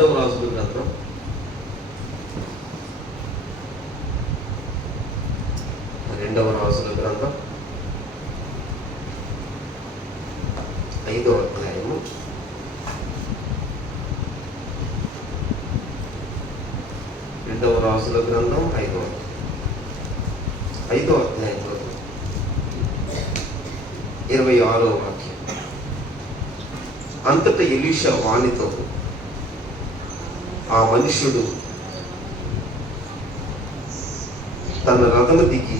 రెండవ రాజుల గ్రంథం 5వ అధ్యాయము 5వ అధ్యాయంలో 26వ వాక్యం. అంతటా ఎలీషా వానితో, ఆ మనుష్యుడు తన రథము దిగి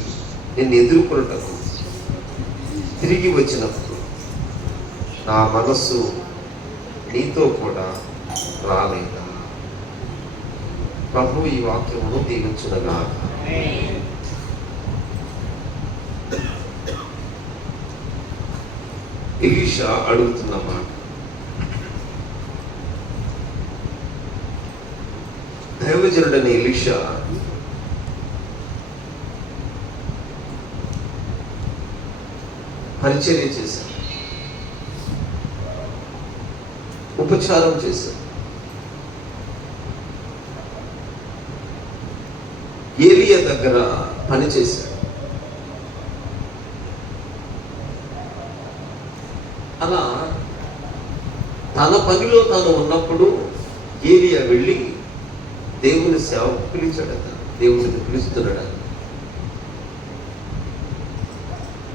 నిన్ను ఎదుర్కొనుటకు తిరిగి వచ్చినప్పుడు నా మనస్సు నీతో కూడా రాలేదా? ప్రభు ఈ వాక్యమును దీవించునుగాక. ఎలీషా అడుగుతున్న మాట, దైవజనుడని ఎలీషా పరిచర్య చేశారు, ఉపచారం చేశారు. ఏలియా దగ్గర పనిచేశాడు. అలా తన పనిలో తాను ఉన్నప్పుడు ఏలియా వెళ్ళి దేవుని సేవకు పిలిచాడట. దేవుడిని పిలుస్తున్నాడు.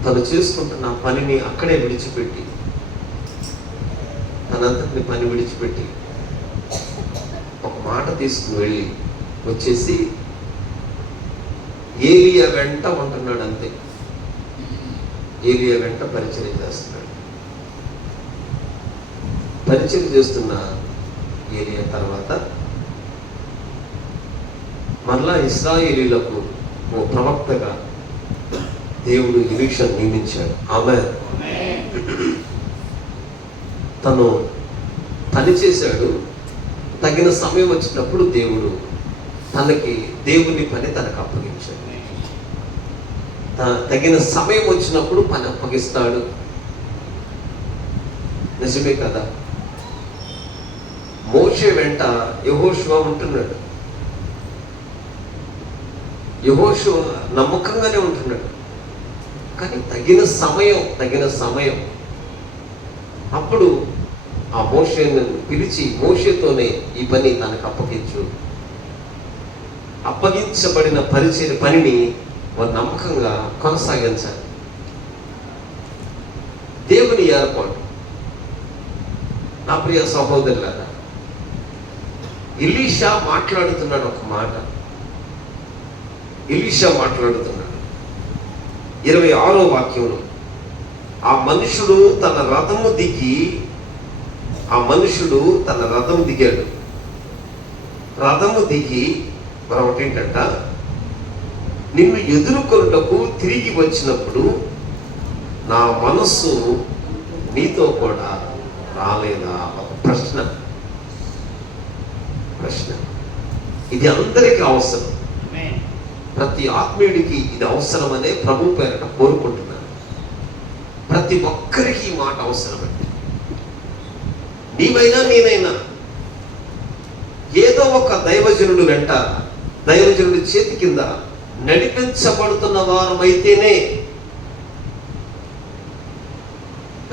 తను చేసుకుంటున్న పనిని అక్కడే విడిచిపెట్టి, తనంతటిని పని విడిచిపెట్టి ఒక మాట తీసుకుని వెళ్ళి వచ్చేసి ఏలియా వెంట ఉంటున్నాడు. అంతే, ఏలియా వెంట పరిచర్య చేస్తున్నాడు. పరిచర్య చేస్తున్న ఏలియా తర్వాత మరలా ఇశ్రాయేలీయులకు ఓ ప్రవక్తగా దేవుడు ఎలీషా నియమించాడు. ఆమె తను పనిచేశాడు. తగిన సమయం వచ్చినప్పుడు దేవుని పని తనకు అప్పగించాడు. తగిన సమయం వచ్చినప్పుడు పని అప్పగిస్తాడు. నిజమే కదా? మోషే వెంట యెహోషువ ఉంటున్నాడు. యెహోషువ నమ్మకంగానే ఉంటున్నాడు. కానీ తగిన సమయం అప్పుడు ఆ మోషేను పిలిచి, మోషేతోనే ఈ పని తనకు అప్పగించబడిన పనిని వారు నమ్మకంగా కొనసాగించాలి. దేవుని ఏర్పాటు. నా ప్రియ సహోదరులారా, ఎలీషా మాట్లాడుతున్నాడు ఒక మాట. ఎలీషా మాట్లాడుతున్నాడు 26వ వాక్యంలో, ఆ మనుషుడు తన రథము దిగాడు. రథము దిగి మరొకటేంటంట, నిన్ను ఎదుర్కొనుటకు తిరిగి వచ్చినప్పుడు నా మనస్సు నీతో కూడా రాలేదా? ఒక ప్రశ్న. ఇది అందరికీ అవసరం. ప్రతి ఆత్మీయుడికి ఇది అవసరమనే ప్రభు పేరట కోరుకుంటున్నాను. ప్రతి ఒక్కరికి ఈ మాట అవసరమండి. నీవైనా నేనైనా ఏదో ఒక దైవజనుడి చేతి కింద నడిపించబడుతున్న వారమైతేనే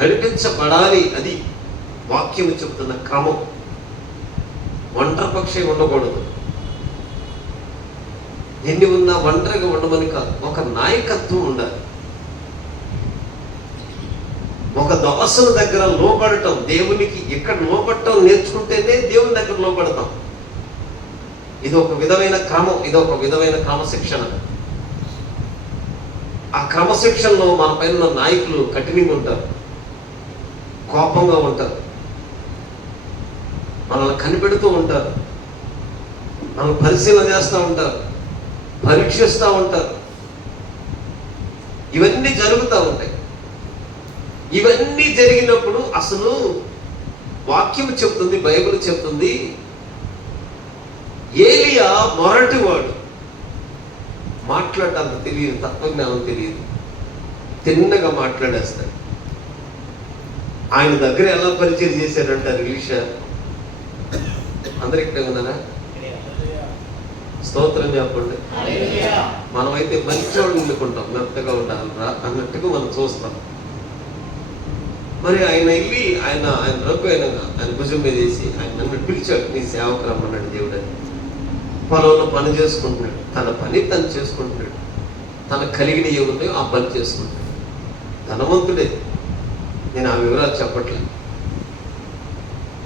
నడిపించబడాలి. అది వాక్యము చెబుతున్న క్రమం. ఒంటరి పక్షి ఉండకూడదు. ఎన్ని ఉన్నా ఒంటరిగా ఉండమని కాదు, ఒక నాయకత్వం ఉండాలి. ఒక దాసుల దగ్గర లోబడటం, దేవునికి ఇక్కడ లోబడటం నేర్చుకుంటేనే దేవుని దగ్గర లోబడతాం. ఇది ఒక విధమైన క్రమం, ఇది ఒక విధమైన క్రమశిక్షణ. ఆ క్రమశిక్షణలో మన పైన నాయకులు కఠినంగా ఉంటారు, కోపంగా ఉంటారు, మనల్ని కనిపెడుతూ ఉంటారు, మనల్ని పరిశీలన చేస్తూ ఉంటారు, పరీక్షిస్తూ ఉంటారు. ఇవన్నీ జరుగుతూ ఉంటాయి. ఇవన్నీ జరిగినప్పుడు అసలు వాక్యం చెప్తుంది, బైబిల్ చెప్తుంది, ఏలియా మొరటివాడు, మాట్లాడటం తెలియదు, తత్వజ్ఞానం తెలియదు, తిన్నగా మాట్లాడేస్తాడు. ఆయన దగ్గర ఎలా పరిచయం చేశాడంటారు ఎలీషా? అందరు ఇక్కడే ఉన్నారా? స్తోత్రం చెప్పండి. మనమైతే మంచివాడు నిలుకుంటాం, మెత్తగా ఉండాలిరా అన్నట్టుగా మనం చూస్తాం. మరి ఆయన వెళ్ళి ఆయన రగ్గు ఆయన భుజం మీద వేసి ఆయన నన్ను పిలిచాడు, నీ సేవకు రమ్మన్నాడు దేవుడు అని. పొలంలో పని చేసుకుంటున్నాడు, తన పని తను చేసుకుంటున్నాడు, తన కలిగిన ఏమున్నాయో ఆ పని చేసుకుంటున్నాడు. ధనవంతుడే, నేను ఆ వివరాలు చెప్పట్లేదు.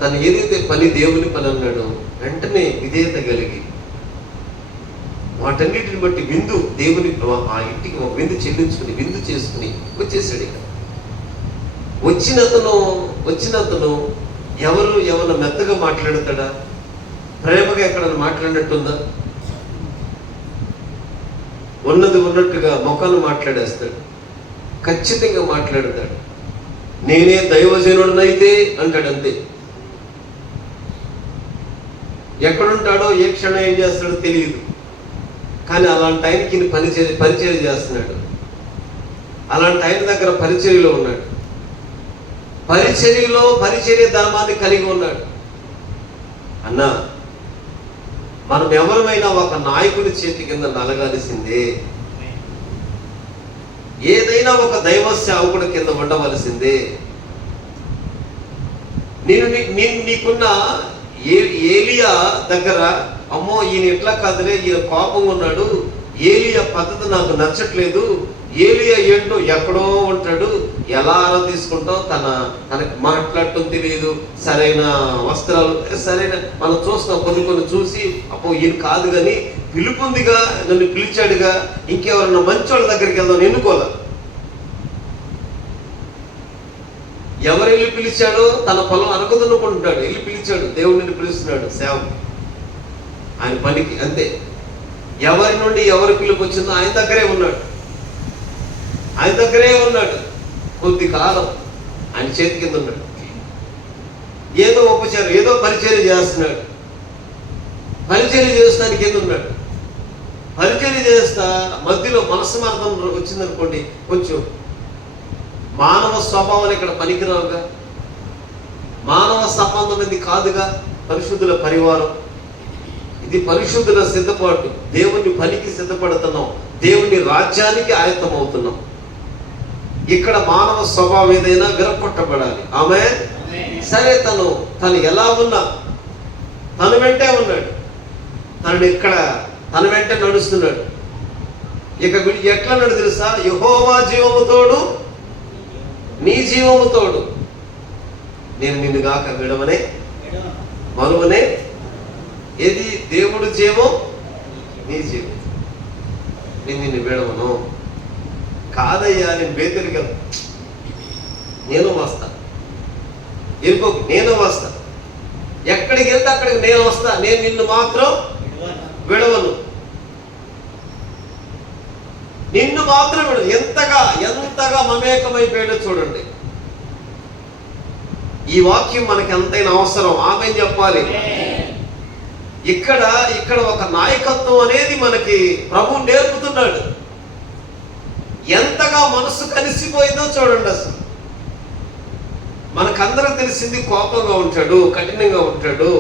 తను ఏదైతే పని దేవుని పని అన్నాడో వెంటనే విధేయత కలిగి వాటన్నిటిని బట్టి విందు దేవుని ఆ ఇంటికి ఒక విందు చెల్లించుకుని విందు చేసుకుని వచ్చేసాడు. ఇక వచ్చిన అతను ఎవరు మెత్తగా మాట్లాడతాడా? ప్రేమగా ఎక్కడన్నా మాట్లాడినట్టుందా? ఉన్నది ఉన్నట్టుగా ముఖాలు మాట్లాడేస్తాడు, ఖచ్చితంగా మాట్లాడతాడు. నేనే దైవజనుడినైతే అంటాడు, అంతే. ఎక్కడుంటాడో ఏ క్షణం ఏం చేస్తాడో తెలియదు, కానీ అలాంటి ఆయనకి పరిచర్య చేస్తున్నాడు. అలాంటి ఆయన దగ్గర పరిచర్యలో ఉన్నాడు, పరిచర్య ధర్మాన్ని కలిగి ఉన్నాడు. అన్నా, మనం ఎవరమైనా ఒక నాయకుడి చేతి కింద నలగాల్సిందే, ఏదైనా ఒక దైవ సేవకుడి కింద ఉండవలసిందే. నీకున్న ఏలియా దగ్గర, అమ్మో ఈయన ఎట్లా కాదులే, ఈయన కోపంగా ఉన్నాడు, ఏలియా పద్ధతి నాకు నచ్చట్లేదు, ఏలియా ఏంటో ఎక్కడో ఉంటాడు, ఎలా ఆరాధిస్తుంటాం, తనకి మాట్లాడటం తెలియదు, సరైన వస్త్రాలు సరైన మనం చూస్తాం. కొన్ని చూసి అప్పో ఈయన కాదు, కానీ పిలుపుందిగా, నన్ను పిలిచాడుగా, ఇంకెవరన్నా మంచోళ్ళ దగ్గరికి వెళ్దాం ఎన్నుకోలే. ఎవరు వెళ్ళి పిలిచాడో తన పొలం అనకదనుకుంటున్నాడు, వెళ్ళి పిలిచాడు, దేవుడిని పిలుస్తున్నాడు సేవ ఆయన పనికి, అంతే. ఎవరి నుండి ఎవరి పిలుపు వచ్చిందో ఆయన దగ్గరే ఉన్నాడు. కొద్ది కాలం ఆయన చేతి కింద ఉన్నాడు. ఏదో ఉపచారం, ఏదో పరిచర్య చేస్తున్నాడు. పరిచర్య చేస్తానికి కింద ఉన్నాడు. పరిచర్య చేస్తా మధ్యలో మనస్సమార్థం వచ్చిందనుకోండి, కొంచెం మానవ స్వభావాలు ఇక్కడ పనికిరావుగా, మానవ సంబంధం ఇది కాదుగా. పరిశుద్ధుల పరివారం ఇది, పరిశుద్ధుల సిద్ధపాటు. దేవుని పనికి సిద్ధపడుతున్నాం, దేవుని రాజ్యానికి ఆయత్తం అవుతున్నాం. ఇక్కడ మానవ స్వభావం ఏదైనా విరగొట్టబడాలి. ఆమె సరే, తను ఎలా ఉన్నా తన వెంటే ఉన్నాడు, తన వెంటే నడుస్తున్నాడు. ఇక ఎట్లా నడు తెలుసా? యెహోవా జీవము తోడు, నీ జీవము తోడు, నేను నిన్ను గాక విడవనే మరువనే. ఏది? దేవుడు జీవం, నీ జీవం, నేను నిన్ను విడవను. కాదయ్యా, నేను బేతెలికి నేను వస్తా, వెళ్ళిపోకు, నేను వస్తా, ఎక్కడికి వెళ్తే అక్కడికి నేను వస్తా, నేను నిన్ను మాత్రం విడవను, నిన్ను మాత్రం విడవను. ఎంతగా మమేకమైపోయాడో చూడండి. ఈ వాక్యం మనకి ఎంతైనా అవసరం. ఆమె చెప్పాలి. ఇక్కడ ఒక నాయకత్వం అనేది మనకి ప్రభు నేర్పుతున్నాడు. ఎంతగా మనసు కలిసిపోయిందో చూడండి. అసలు మనకందరూ తెలిసింది కోపంగా ఉంటాడు, కఠినంగా ఉంటాడు,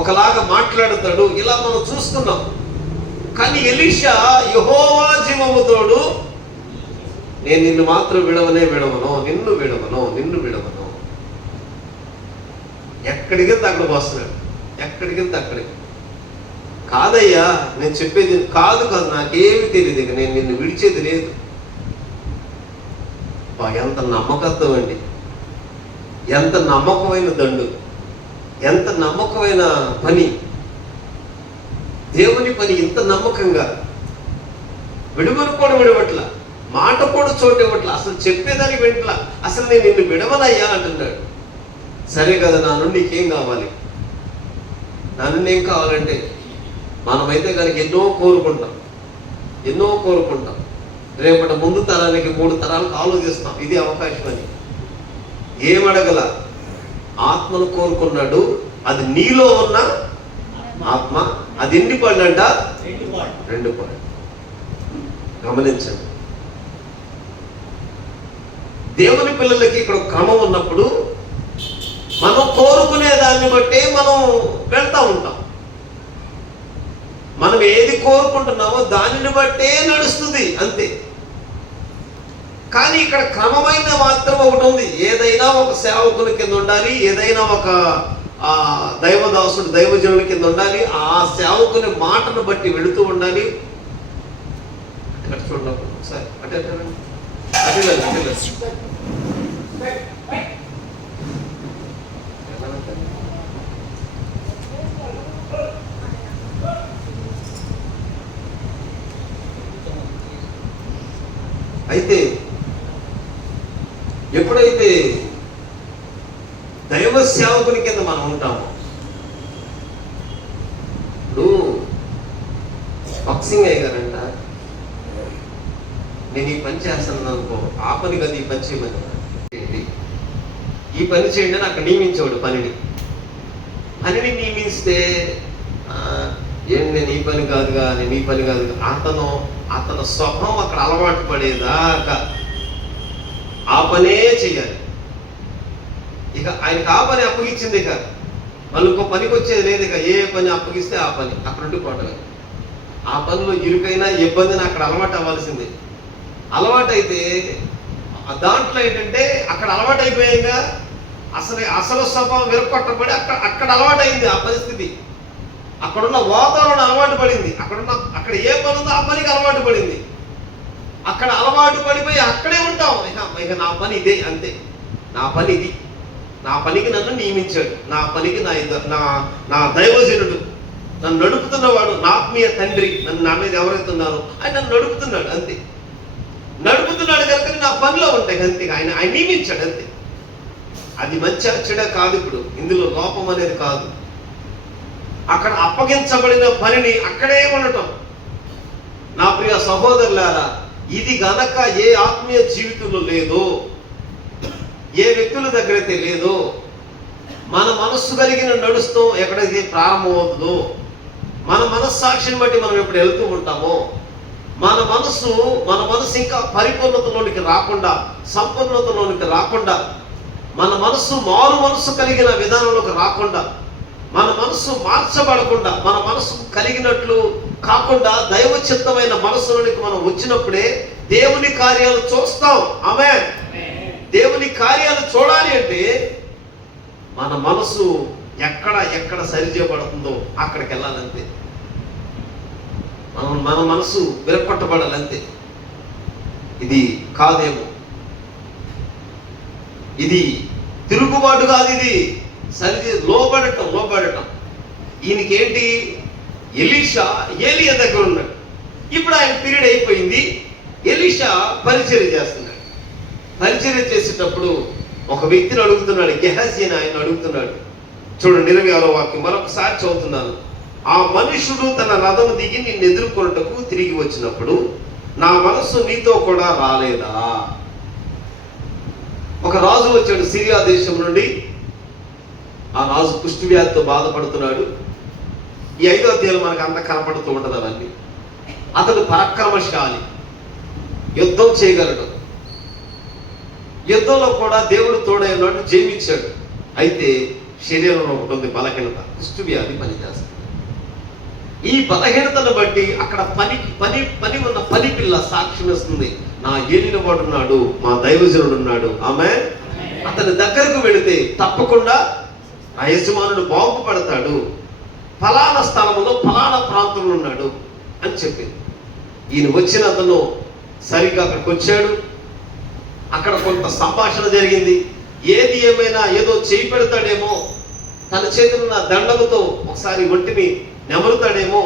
ఒకలాగా మాట్లాడతాడు, ఇలా మనం చూస్తున్నాం. కానీ ఎలీషా యెహోవా జీవము తోడు, నేను నిన్ను మాత్రం విడవను, నిన్ను విడవను. ఎక్కడికి వెళ్తే అక్కడ వస్తున్నాడు, ఎక్కడికి వెళ్తే అక్కడికి. కాదయ్యా, నేను చెప్పేది కాదు, నాకేమి తెలియదు, ఇక నేను నిన్ను విడిచేది లేదు. ఎంత నమ్మకత్వం అండి, ఎంత నమ్మకమైన దండు, ఎంత నమ్మకమైన పని. దేవుని పని ఇంత నమ్మకంగా విడుమను కూడా విడవట్ల, మాట కూడా చోటు ఇవ్వట్ల, అసలు చెప్పేదానికి వెంటలా. అసలు నేను నిన్ను విడవనయ్యా అంటున్నాడు. సరే కదా, నా నుండి నీకేం కావాలి? నా నుండి ఏం కావాలంటే, మనమైతే కనుక ఎన్నో కోరుకుంటాం. రేపటి ముందు తరానికి 3 తరాలకు ఆలోచిస్తాం, ఇది అవకాశం అని. ఏమడగల, ఆత్మను కోరుకున్నాడు. అది నీలో ఉన్న ఆత్మ, అది ఎన్ని పడంట? 2 పడు. గమనించండి. దేవుని పిల్లలకి ఇక్కడ క్రమం ఉన్నప్పుడు మనం కోరుకునే దాన్ని బట్టే మనం వెళ్తూ ఉంటాం. మనం ఏది కోరుకుంటున్నామో దానిని బట్టే నడుస్తుంది, అంతే. కానీ ఇక్కడ క్రమమైన మాత్రం ఒకటి ఉంది. ఏదైనా ఒక సేవకుని కింద ఉండాలి, ఏదైనా ఒక దైవదాసుడు దైవజనుల కింద ఉండాలి, ఆ సేవకుని మాటను బట్టి వెళుతూ ఉండాలి. అక్కడ చూడండి ఒకసారి, అంటే అయితే ఎప్పుడైతే దైవ సేవకుని కింద మనం ఉంటామో, ఇప్పుడు బాక్సింగ్ అయ్యారంట, నేను ఈ పని చేస్తాను అనుకో, ఆ పని కదా ఈ పని చేయమని, ఈ పని చేయండి అని అక్కడ నియమించేవాడు. పనిని నియమిస్తే ఏం నేను ఈ పని కాదుగా, నేను ఈ పని కాదుగా, అతను స్వభావం అక్కడ అలవాటు పడేదాకా ఆ పనే చెయ్యాలి. ఇక ఆయనకు ఆ పని అప్పగించింది, ఇక మళ్ళీ ఇంకో పనికి వచ్చేది లేదు. ఇక ఏ పని అప్పగిస్తే ఆ పని అక్కడ ఉండిపోవటమే. ఆ పనిలో ఇరుకైనా ఇబ్బందిని అక్కడ అలవాటు అవ్వాల్సిందే. అలవాటు అయితే దాంట్లో ఏంటంటే అక్కడ అలవాటు అయిపోయాక అసలు స్వభావం విరగొట్టబడి అక్కడ అలవాటు అయింది. ఆ పరిస్థితి అక్కడున్న వాతావరణం అలవాటు పడింది. అక్కడ ఏ పని ఉందో ఆ పనికి అలవాటు పడింది. అక్కడ అలవాటు పడిపోయి అక్కడే ఉంటాం. ఇక నా పని ఇదే, అంతే. నా పని ఇది, నా పనికి నన్ను నియమించాడు, నా పనికి నా దైవజనుడు, నన్ను నడుపుతున్నవాడు, నా ఆత్మీయ తండ్రి, నా మీద ఎవరైతే ఉన్నారో ఆయన నన్ను నడుపుతున్నాడు, అంతే. నడుపుతున్నాడు కనుక నా పనిలో ఉంటాయి, అంతే. ఆయన నియమించాడు, అంతే. అది మంచి చెడ కాదు. ఇప్పుడు ఇందులో లోపం అనేది కాదు. అక్కడ అప్పగించబడిన పనిని అక్కడే ఉండటం. నా ప్రియ సహోదరులారా, ఇది గనక ఏ ఆత్మీయ జీవితంలో లేదో, ఏ వ్యక్తుల దగ్గర అయితే లేదో, మన మనస్సు కలిగిన నడుస్తూ ఎక్కడైతే ప్రారంభమవుతుందో, మన మనస్సాక్షిని బట్టి మనం ఎప్పుడు వెళ్తూ ఉంటామో, మన మనస్సు ఇంకా పరిపూర్ణతలోనికి రాకుండా, సంపూర్ణతలోనికి రాకుండా, మన మనస్సు మారు మనస్సు కలిగిన విధానంలోకి రాకుండా, మన మనస్సు మార్చబడకుండా, మన మనస్సు కలిగినట్లు కాకుండా దైవ చిత్తమైన మనస్సులోనికి మనం వచ్చినప్పుడే దేవుని కార్యాలు చూస్తాం. ఆమేన్. దేవుని కార్యాలు చూడాలి అంటే మన మనసు ఎక్కడ సరిచేయబడుతుందో అక్కడికి వెళ్ళాలంతే. మన మనసు విరగొట్టబడాలంతే. ఇది కాదేమో, ఇది తిరుగుబాటు కాదు, ఇది లోబడటం. ఈయనకేంటి, ఎలీషా ఏలియా దగ్గర ఉన్నాడు. ఇప్పుడు ఆయన పీరియడ్ అయిపోయింది. ఎలీషా పరిచర్య చేస్తున్నాడు. పరిచర్య చేసేటప్పుడు ఒక వ్యక్తిని అడుగుతున్నాడు, గెహజీ అని ఆయన అడుగుతున్నాడు. చూడండి 26వ వాక్యం మరొకసారి చదువుతున్నాను. ఆ మనుషుడు తన రథము దిగి నిన్ను ఎదుర్కొన్నటకు తిరిగి వచ్చినప్పుడు నా మనస్సు నీతో కూడా రాలేదా? ఒక రాజు వచ్చాడు సిరియా దేశం నుండి. ఆ రాజు కుష్టి వ్యాధితో బాధపడుతున్నాడు. ఈ 5వ అధ్యాయంలో మనకు అంత కనపడుతూ ఉంటుంది అవన్నీ. అతడు పరాక్రమశాలి, యుద్ధం చేయగలడు. యుద్ధంలో కూడా దేవుడు తోడై ఉన్నాడు, జయించాడు. అయితే శరీరంలో ఉంటుంది బలహీనత, కుష్టి వ్యాధి పనిచేస్తుంది. ఈ బలహీనతను బట్టి అక్కడ పని ఉన్న పని పిల్ల సాక్ష్యం ఇస్తుంది. నా ఏలిన వాడు ఉన్నాడు, మా దైవజనుడు ఉన్నాడు. ఆమె అతని దగ్గరకు వెళితే తప్పకుండా ఆ యజమానుడు బాగుపడతాడు, ఫలానా స్థలంలో ఫలానా ప్రాంతంలో ఉన్నాడు అని చెప్పింది. ఈయన వచ్చిన అతను సరిగ్గా అక్కడికి వచ్చాడు. అక్కడ కొంత సంభాషణ జరిగింది. ఏది ఏమైనా ఏదో చేయి పెడతాడేమో, తన చేతులు ఉన్న దండముతో ఒకసారి ఒంటిని నెమరుతాడేమో,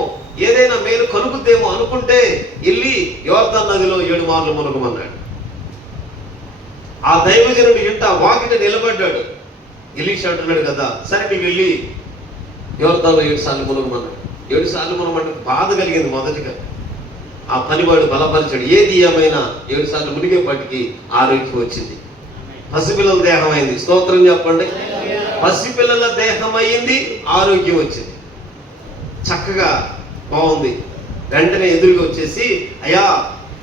ఏదైనా మేలు కలుగుద్దేమో అనుకుంటే వెళ్ళి యోర్దాను నదిలో 7 మార్లు మునగమన్నాడు. ఆ దైవజనుడు ఇంట వాకిట నిలబడ్డాడు. ఎలీషా అంటున్నాడు కదా, సరే నీవు వెళ్ళి యోర్దానులో 7 సార్లు మునగమన్నాడు. 7 సార్లు మునగమంటే బాధ కలిగింది మొదటిగా. ఆ పనివాడు బలపరిచాడు. ఏది ఏమైనా 7 సార్లు మునిగేపటికి ఆరోగ్యం వచ్చింది. పసిపిల్లల దేహం అయింది. స్తోత్రం చెప్పండి. పసిపిల్లల దేహం అయింది, ఆరోగ్యం వచ్చింది, చక్కగా బాగుంది. వెంటనే ఎదురుగా వచ్చేసి, అయ్యా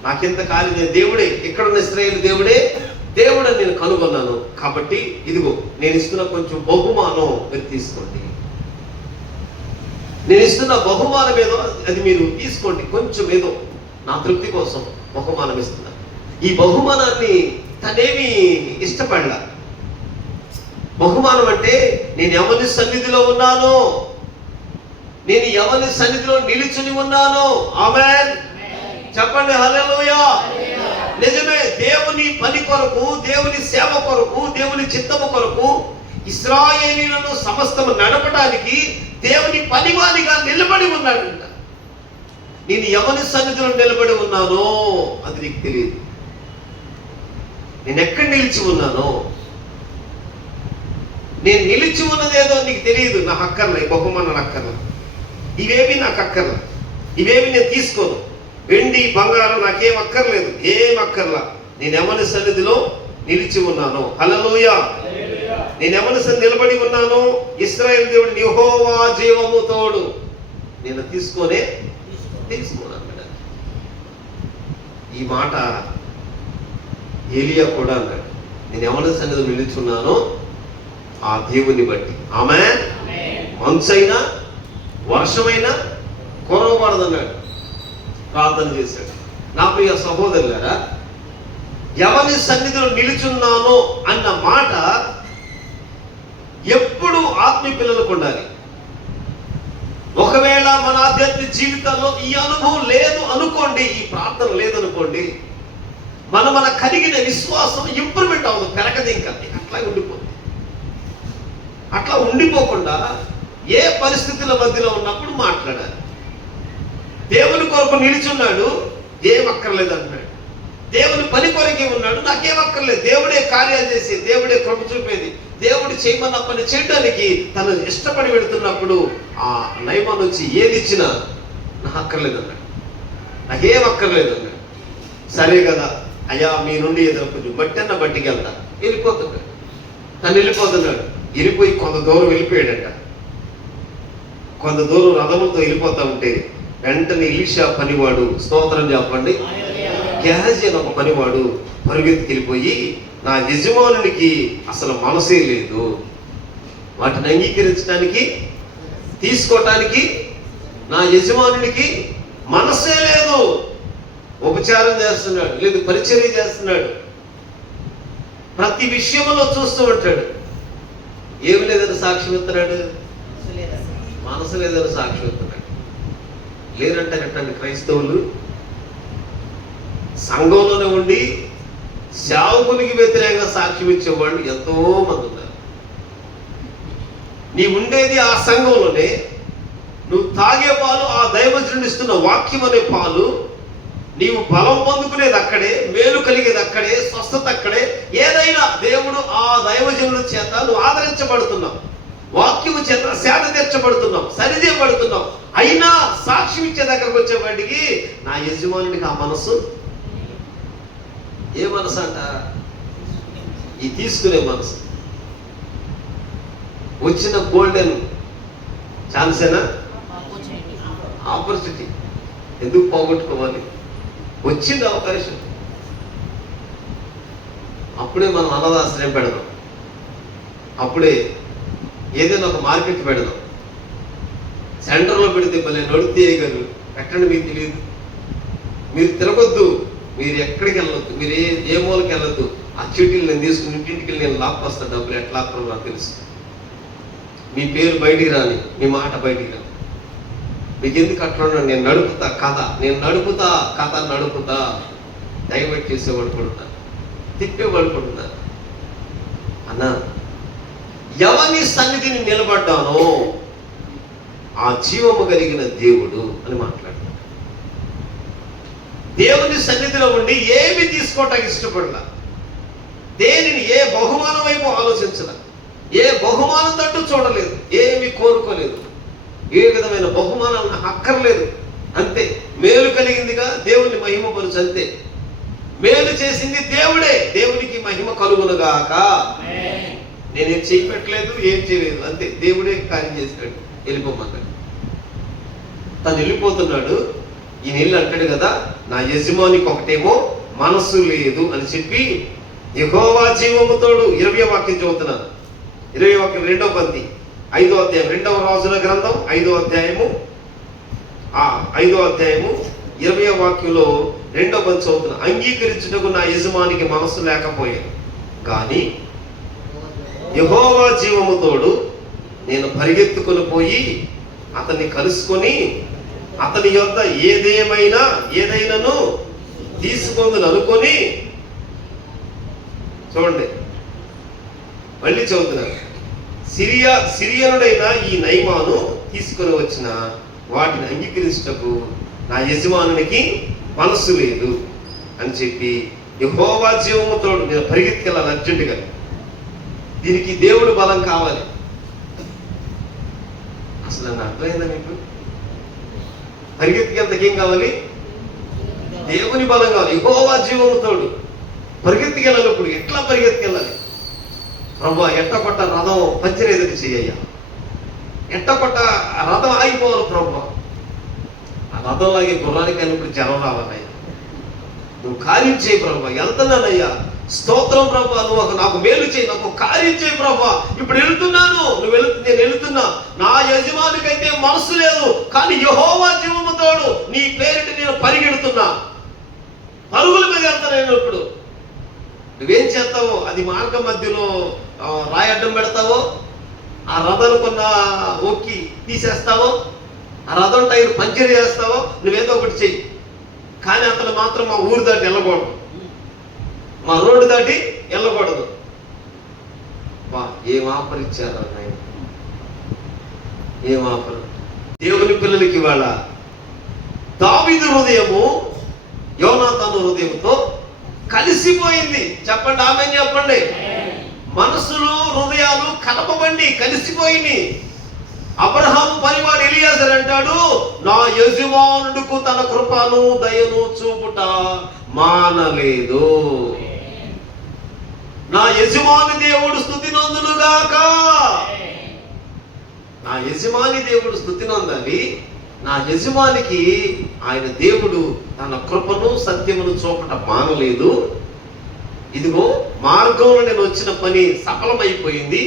నాకింత కాలి, నేను దేవుడే, ఇక్కడున్న ఇశ్రాయేలు దేవుడే దేవుడని నేను కనుగొన్నాను. ఉన్నాను, కాబట్టి ఇదిగో నేను ఇస్తున్న కొంచెం బహుమానం మీరు తీసుకోండి. నేను ఇస్తున్న బహుమానం ఏదో అది మీరు తీసుకోండి, కొంచెం ఏదో నా తృప్తి కోసం బహుమానం ఇస్తున్నా. ఈ బహుమానాన్ని తనేమి ఇష్టపడలా. బహుమానం అంటే నేను ఎవరి సన్నిధిలో ఉన్నానో, నేను ఎవరి సన్నిధిలో నిలుచుని ఉన్నానో. ఆమేన్ చెప్పండి, హల్లెలూయా. నిజమే, దేవుని పని కొరకు, దేవుని సేవ కొరకు, దేవుని చిత్తము కొరకు ఇశ్రాయేలీయులను సమస్తము నడపడానికి దేవుని పనివానిగా నిలబడి ఉన్నాడంట. నేను ఎవరి సన్నిధిలో నిలబడి ఉన్నానో అది నీకు తెలియదు. నేను ఎక్కడ నిలిచి ఉన్నానో, నేను నిలిచి ఉన్నదేదో నీకు తెలియదు. నాకు అక్కర్లే, బహుమానం అక్కర్లా, ఇవేవి నాకు అక్కర్లా, ఇవేవి నేను తీసుకోను. వెండి బంగారం నాకేం అక్కర్లేదు, ఏం అక్కర్లా. నేను ఎవరి సన్నిధిలో నిలిచి ఉన్నాను. హల్లెలూయా. నేను ఎవరి సన్నిధి నిలబడి ఉన్నాను, ఇశ్రాయేలు దేవుడు యెహోవా జీవము తోడు. నేను తీసుకున్నాను. ఈ మాట ఏలియా కూడా అన్నాడు, నేను ఎవరి సన్నిధిలో నిలుచున్నానో ఆ దేవుని బట్టి. ఆమేన్. మంచైనా వర్షమైనా కురవబడదన్నాడు. ప్రార్థన చేశాడు. నా ప్రియ సహోదరులారా, ఎవరి సన్నిధిలో నిలుచున్నానో అన్న మాట ఎప్పుడు ఆత్మీయ పిల్లలకు ఉండాలి. ఒకవేళ మన ఆధ్యాత్మిక జీవితాల్లో ఈ అనుభవం లేదు అనుకోండి, ఈ ప్రార్థన లేదనుకోండి, మన కలిగిన విశ్వాసం ఇంప్రూవ్మెంట్ అవ్వదు, పెరగదు. ఇంకా అట్లా ఉండిపోతుంది. అట్లా ఉండిపోకుండా ఏ పరిస్థితుల మధ్యలో ఉన్నప్పుడు మాట్లాడాలి. దేవుని కొరకు నిలిచున్నాడు, ఏం అక్కర్లేదు అంటున్నాడు. దేవుని పని కొరకే ఉన్నాడు, నాకేం అక్కర్లేదు. దేవుడే కార్యాలు చేసి, దేవుడే కృప చూపేది, దేవుడు చేయమన్న పని చేయడానికి తను ఇష్టపడి వెళుతున్నప్పుడు ఆ నయమాన్ వచ్చి ఏది ఇచ్చినా నాకు అక్కర్లేదు అన్నాడు, నాకేం అక్కర్లేదు అన్నాడు. సరే కదా అయ్యా, మీ నుండి ఏదో కొంచెం బట్టన్న బట్టికి వెళ్తా. వెళ్ళిపోతున్నాడు. తను వెళ్ళిపోతున్నాడు. వెళ్ళిపోయి కొంత దూరం వెళ్ళిపోయాడట. కొంత దూరం రథములతో వెళ్ళిపోతా ఉంటే వెంటనే ఎలీషా పనివాడు, స్తోత్రం చెప్పండి, గెహజీ అని ఒక పనివాడు పరుగెత్తికి వెళ్ళిపోయి, నా యజమానునికి అసలు మనసే లేదు, వాటిని అంగీకరించడానికి తీసుకోవటానికి నా యజమానునికి మనసే లేదు. ఉపచారం చేస్తున్నాడు, లేదు పరిచర్య చేస్తున్నాడు, ప్రతి విషయంలో చూస్తూ ఉంటాడు. ఏమి లేదని సాక్ష్యం ఇస్తున్నాడు, మనసు లేదని సాక్ష్యం ఇస్తున్నాడు. లేరంటే కట్టండి క్రైస్తవులు సంఘంలోనే ఉండి సేవకునికి వ్యతిరేకంగా సాక్ష్యం ఇచ్చేవాళ్ళు ఎంతో మంది ఉన్నారు. నీ ఉండేది ఆ సంఘంలోనే, నువ్వు తాగే పాలు ఆ దైవజనుడు ఇస్తున్న వాక్యం అనే పాలు, నీవు బలం పొందుకునేది అక్కడే, మేలు కలిగేది అక్కడే, స్వస్థత అక్కడే. ఏదైనా దేవుడు ఆ దైవజనుడి చేత నువ్వు ఆదరించబడుతున్నావు, వాక్యము చేత సేద తీర్చబడుతున్నావు, సరిచేయబడుతున్నావు. అయినా సాక్ష్యం ఇచ్చే దగ్గరకు వచ్చేవాడికి నా యజమానునికి ఆ మనసు, ఏ మనసు అంట, ఈ తీసుకునే మనసు. వచ్చిన గోల్డెన్ ఛాన్సేనా, ఆపర్చునిటీ ఎందుకు పోగొట్టుకోవాలి? వచ్చింది అవకాశం, అప్పుడే మనం అనాథాశ్రయం పెడదాం, అప్పుడే ఏదైనా ఒక మార్కెట్ పెడదాం. సెంటర్లో పెడితే మళ్ళీ నడుతే గారు ఎక్కడ మీకు తెలియదు, మీరు తిరగొద్దు, మీరు ఎక్కడికి వెళ్ళొద్దు, మీరు ఏ మూలకి వెళ్ళొద్దు. ఆ చీటీలు నేను తీసుకుని ఇంటింటికి నేను లాక్కొస్తాను, డబ్బులు ఎట్లా ఆపుతారో నాకు తెలుసు. మీ పేరు బయటికి రాని, మీ మాట బయటికి రాని, మీకు ఎందుకు అట్లా ఉన్నాను, నేను నడుపుతా కథ, నేను నడుపుతా కథ, నడుపుతా. డైవర్ట్ చేసేవాడు పడుతా, తిప్పేవాడు పడుతా. అన్నా, ఎవరి సన్నిధిని నిలబడ్డానో ఆ జీవము కలిగిన దేవుడు అని మాట్లాడు. దేవుని సన్నిధిలో ఉండి ఏమి తీసుకోవటానికి ఇష్టపడలా, దేనిని ఏ బహుమానం వైపు ఆలోచించలా, ఏ బహుమానం తట్టు చూడలేదు, ఏమి కోరుకోలేదు, ఏ విధమైన బహుమానం నాకు అక్కర్లేదు. అంతే, మేలు కలిగిందిగా దేవుని మహిమపరుచు, అంతే. మేలు చేసింది దేవుడే, దేవునికి మహిమ కలుగునుగాక. నేనేం చేయపెట్టలేదు, ఏం చేయలేదు, అంతే. దేవుడే కార్యం చేసినాడు, వెళ్ళిపోమన్నాడు. తను వెళ్ళిపోతున్నాడు. ఈ నీళ్ళు అంటాడు కదా, నా యజమానికి ఒకటేమో మనస్సు లేదు అని చెప్పి యెహోవా జీవము తోడు. 20వ వాక్యం చదువుతున్నాను. 20వ వాక్యం 2వ పంక్తి, 5వ అధ్యాయం, 2వ రాజుల గ్రంథం 5వ అధ్యాయము 20వ వాక్యంలో 2వ పంక్తి చదువుతున్నా. అంగీకరించుటకు నా యజమానికి మనసు లేకపోయాను, కానీ యెహోవా జీవము తోడు నేను పరిగెత్తుకొని పోయి అతన్ని కలుసుకొని అతని యొద్ద ఏదైనాను తీసుకుందని అనుకొని. చూడండి, మళ్ళీ చదువుతున్నారు. సిరియనుడైన ఈ నయమాను తీసుకొని వచ్చిన వాటిని అంగీకరించుటకు నా యజమానునికి మనస్సు లేదు అని చెప్పి యెహోవా జీవము తోడు నేను పరిగెత్తుకెళ్ళాలి అర్జెంటుగా. దీనికి దేవుడు బలం కావాలి. అసలు నన్ను అర్థమైందా మీకు? పరిగెత్తుకెళ్తాకి ఏం కావాలి? దేవుని బలం కావాలి. యెహోవా జీవము తోడు పరిగెత్తుకెళ్ళాలి. ఇప్పుడు ఎట్లా పరిగెత్తుకెళ్ళాలి? ప్రభా, ఎట్టపట్ట రథం పంచర్ ఏదైతే చెయ్యయ్యా, ఎట్టపట్ట రథం ఆగిపోవాలి ప్రభా. ఆ రథంలాగే గుర్రానికి అన్నప్పుడు జనం రావాలయ్యా. నువ్వు కార్యం చేయి ప్రభా. వెళ్తున్నానయ్యా, స్తోత్రం ప్రభా, నువ్వు నాకు మేలు చేయి, నాకు కార్యం చేయి ప్రభా. ఇప్పుడు వెళుతున్నాను, నేను వెళుతున్నా. నా యజమానికైతే మనసు లేదు, కానీ యెహోవా జీవము తోడు నీ పేరిట నేను పరిగెడుతున్నా. పరుగుల మీద వెళ్తాను నేను. ఇప్పుడు నువ్వేం చేస్తావో, అది మార్గ మధ్యలో రాయి అడ్డం పెడతావో, ఆ రథం కొన్న ఒక్కి తీసేస్తావో, ఆ రథం టైర్ పంచర్ చేస్తావో, నువ్వేదో ఒకటి చెయ్యి. కానీ అతను మాత్రం మా ఊరు దాటి వెళ్ళకూడదు, మా రోడ్డు దాటి వెళ్ళకూడదు. ఏం ఆఫర్ ఇచ్చారు ఆయన, ఏం ఆఫర్! దేవుని పిల్లలకి ఇవాళ దావీదు హృదయము యోనాతాను హృదయంతో కలిసిపోయింది. చెప్పండి, ఆమేన్ చెప్పండి. మనసులు హృదయాలు కలపబండి కలిసిపోయింది. అబ్రహాము పనివాడు ఎలియాజరు అంటాడు, నా యజమానుడుకు తన కృపను దయను చూపుట మానలేదు. నా యజమాని దేవుడు స్తుతి నందునుగాక. నా యజమాని దేవుడు స్తుతి నందాలి. నా యజమానికి ఆయన దేవుడు తన కృపను సత్యమును చూపట మానలేదు. ఇదిగో మార్గంలో నేను వచ్చిన పని సఫలమైపోయింది,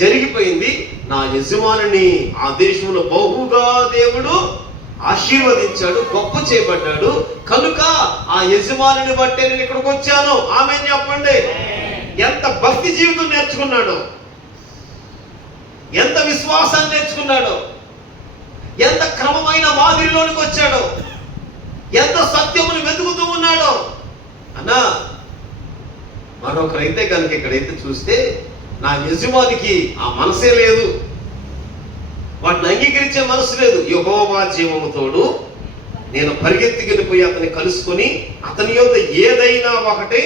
జరిగిపోయింది. నా యజమానిని ఆ దేశంలో బహుగా దేవుడు ఆశీర్వదించాడు, గొప్ప చేయబడ్డాడు. కనుక ఆ యజమానిని బట్టే నేను ఇక్కడికి వచ్చాను. ఆమేన్ చెప్పండి. ఎంత భక్తి జీవితం నేర్చుకున్నాడు, ఎంత విశ్వాసాన్ని నేర్చుకున్నాడు, ఎంత క్రమమైన మాదిరిలోనికి వచ్చాడు, ఎంత సత్యమును వెతుకుతూ ఉన్నాడు. అన్నా, మరొకరైతే కనుక ఇక్కడైతే చూస్తే నా యజమానికి ఆ మనసే లేదు, వాటిని అంగీకరించే మనసు లేదు. యెహోవా జీవము తోడు నేను పరిగెత్తుకెళ్ళిపోయి అతన్ని కలుసుకొని అతని యొద్ద ఏదైనా ఒకటి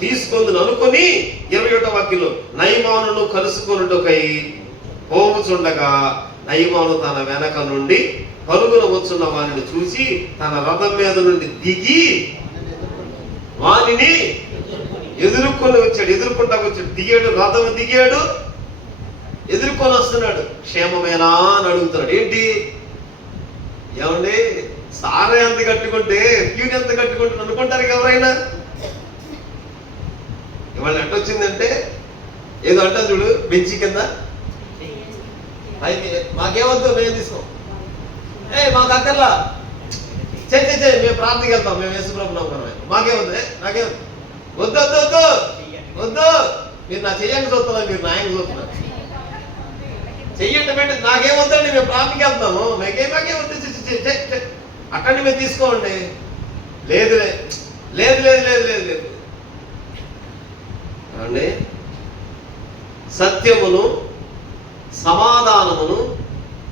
తీసుకుందని అనుకొని. 21వ వాక్యంలో నయమానును కలుసుకొనుటకై పోవుచుండగా నయమాను తన వెనక నుండి పరుగున వచ్చున్న వారిని చూసి తన రథం మీద నుండి దిగి వానిని ఎదుర్కొంటా వచ్చాడు. దిగాడు, రథం దిగాడు, ఎదుర్కొని వస్తున్నాడు. క్షేమమేనా అని అడుగుతున్నాడు. ఏంటి? ఏమండి, సారా ఎంత కట్టుకుంటే ఫ్యూన్ ఎంత కట్టుకుంటే అనుకుంటారు ఎవరైనా? ఇవాళ ఎట్టొచ్చిందంటే ఏదో అంటా చూడు, బెంచి కింద అయితే మాకేవద్దు, మేము తీసుకో, మాకు అక్కర్లా, చే మేము ప్రార్థనకి వెళ్తాం, మేము యేసుప్రభు నమ్ముకున్నాం, మాకేవద్దు, నాకేవద్దు, వద్దు వద్దు వద్దు వద్దు. మీరు నా చెయ్యండి చూస్తున్నా, మీరు నా ఆయన చూస్తున్నారు. చెయ్యండి పెట్టి నాకేమొద్దండి, మేము ప్రార్థనకి వెళ్తాము, మాకేమొద్దు, అక్కడిని మేము తీసుకోండి. లేదు లేదు లేదు లేదు లేదు లేదు అండి. సత్యమును సమాధానమును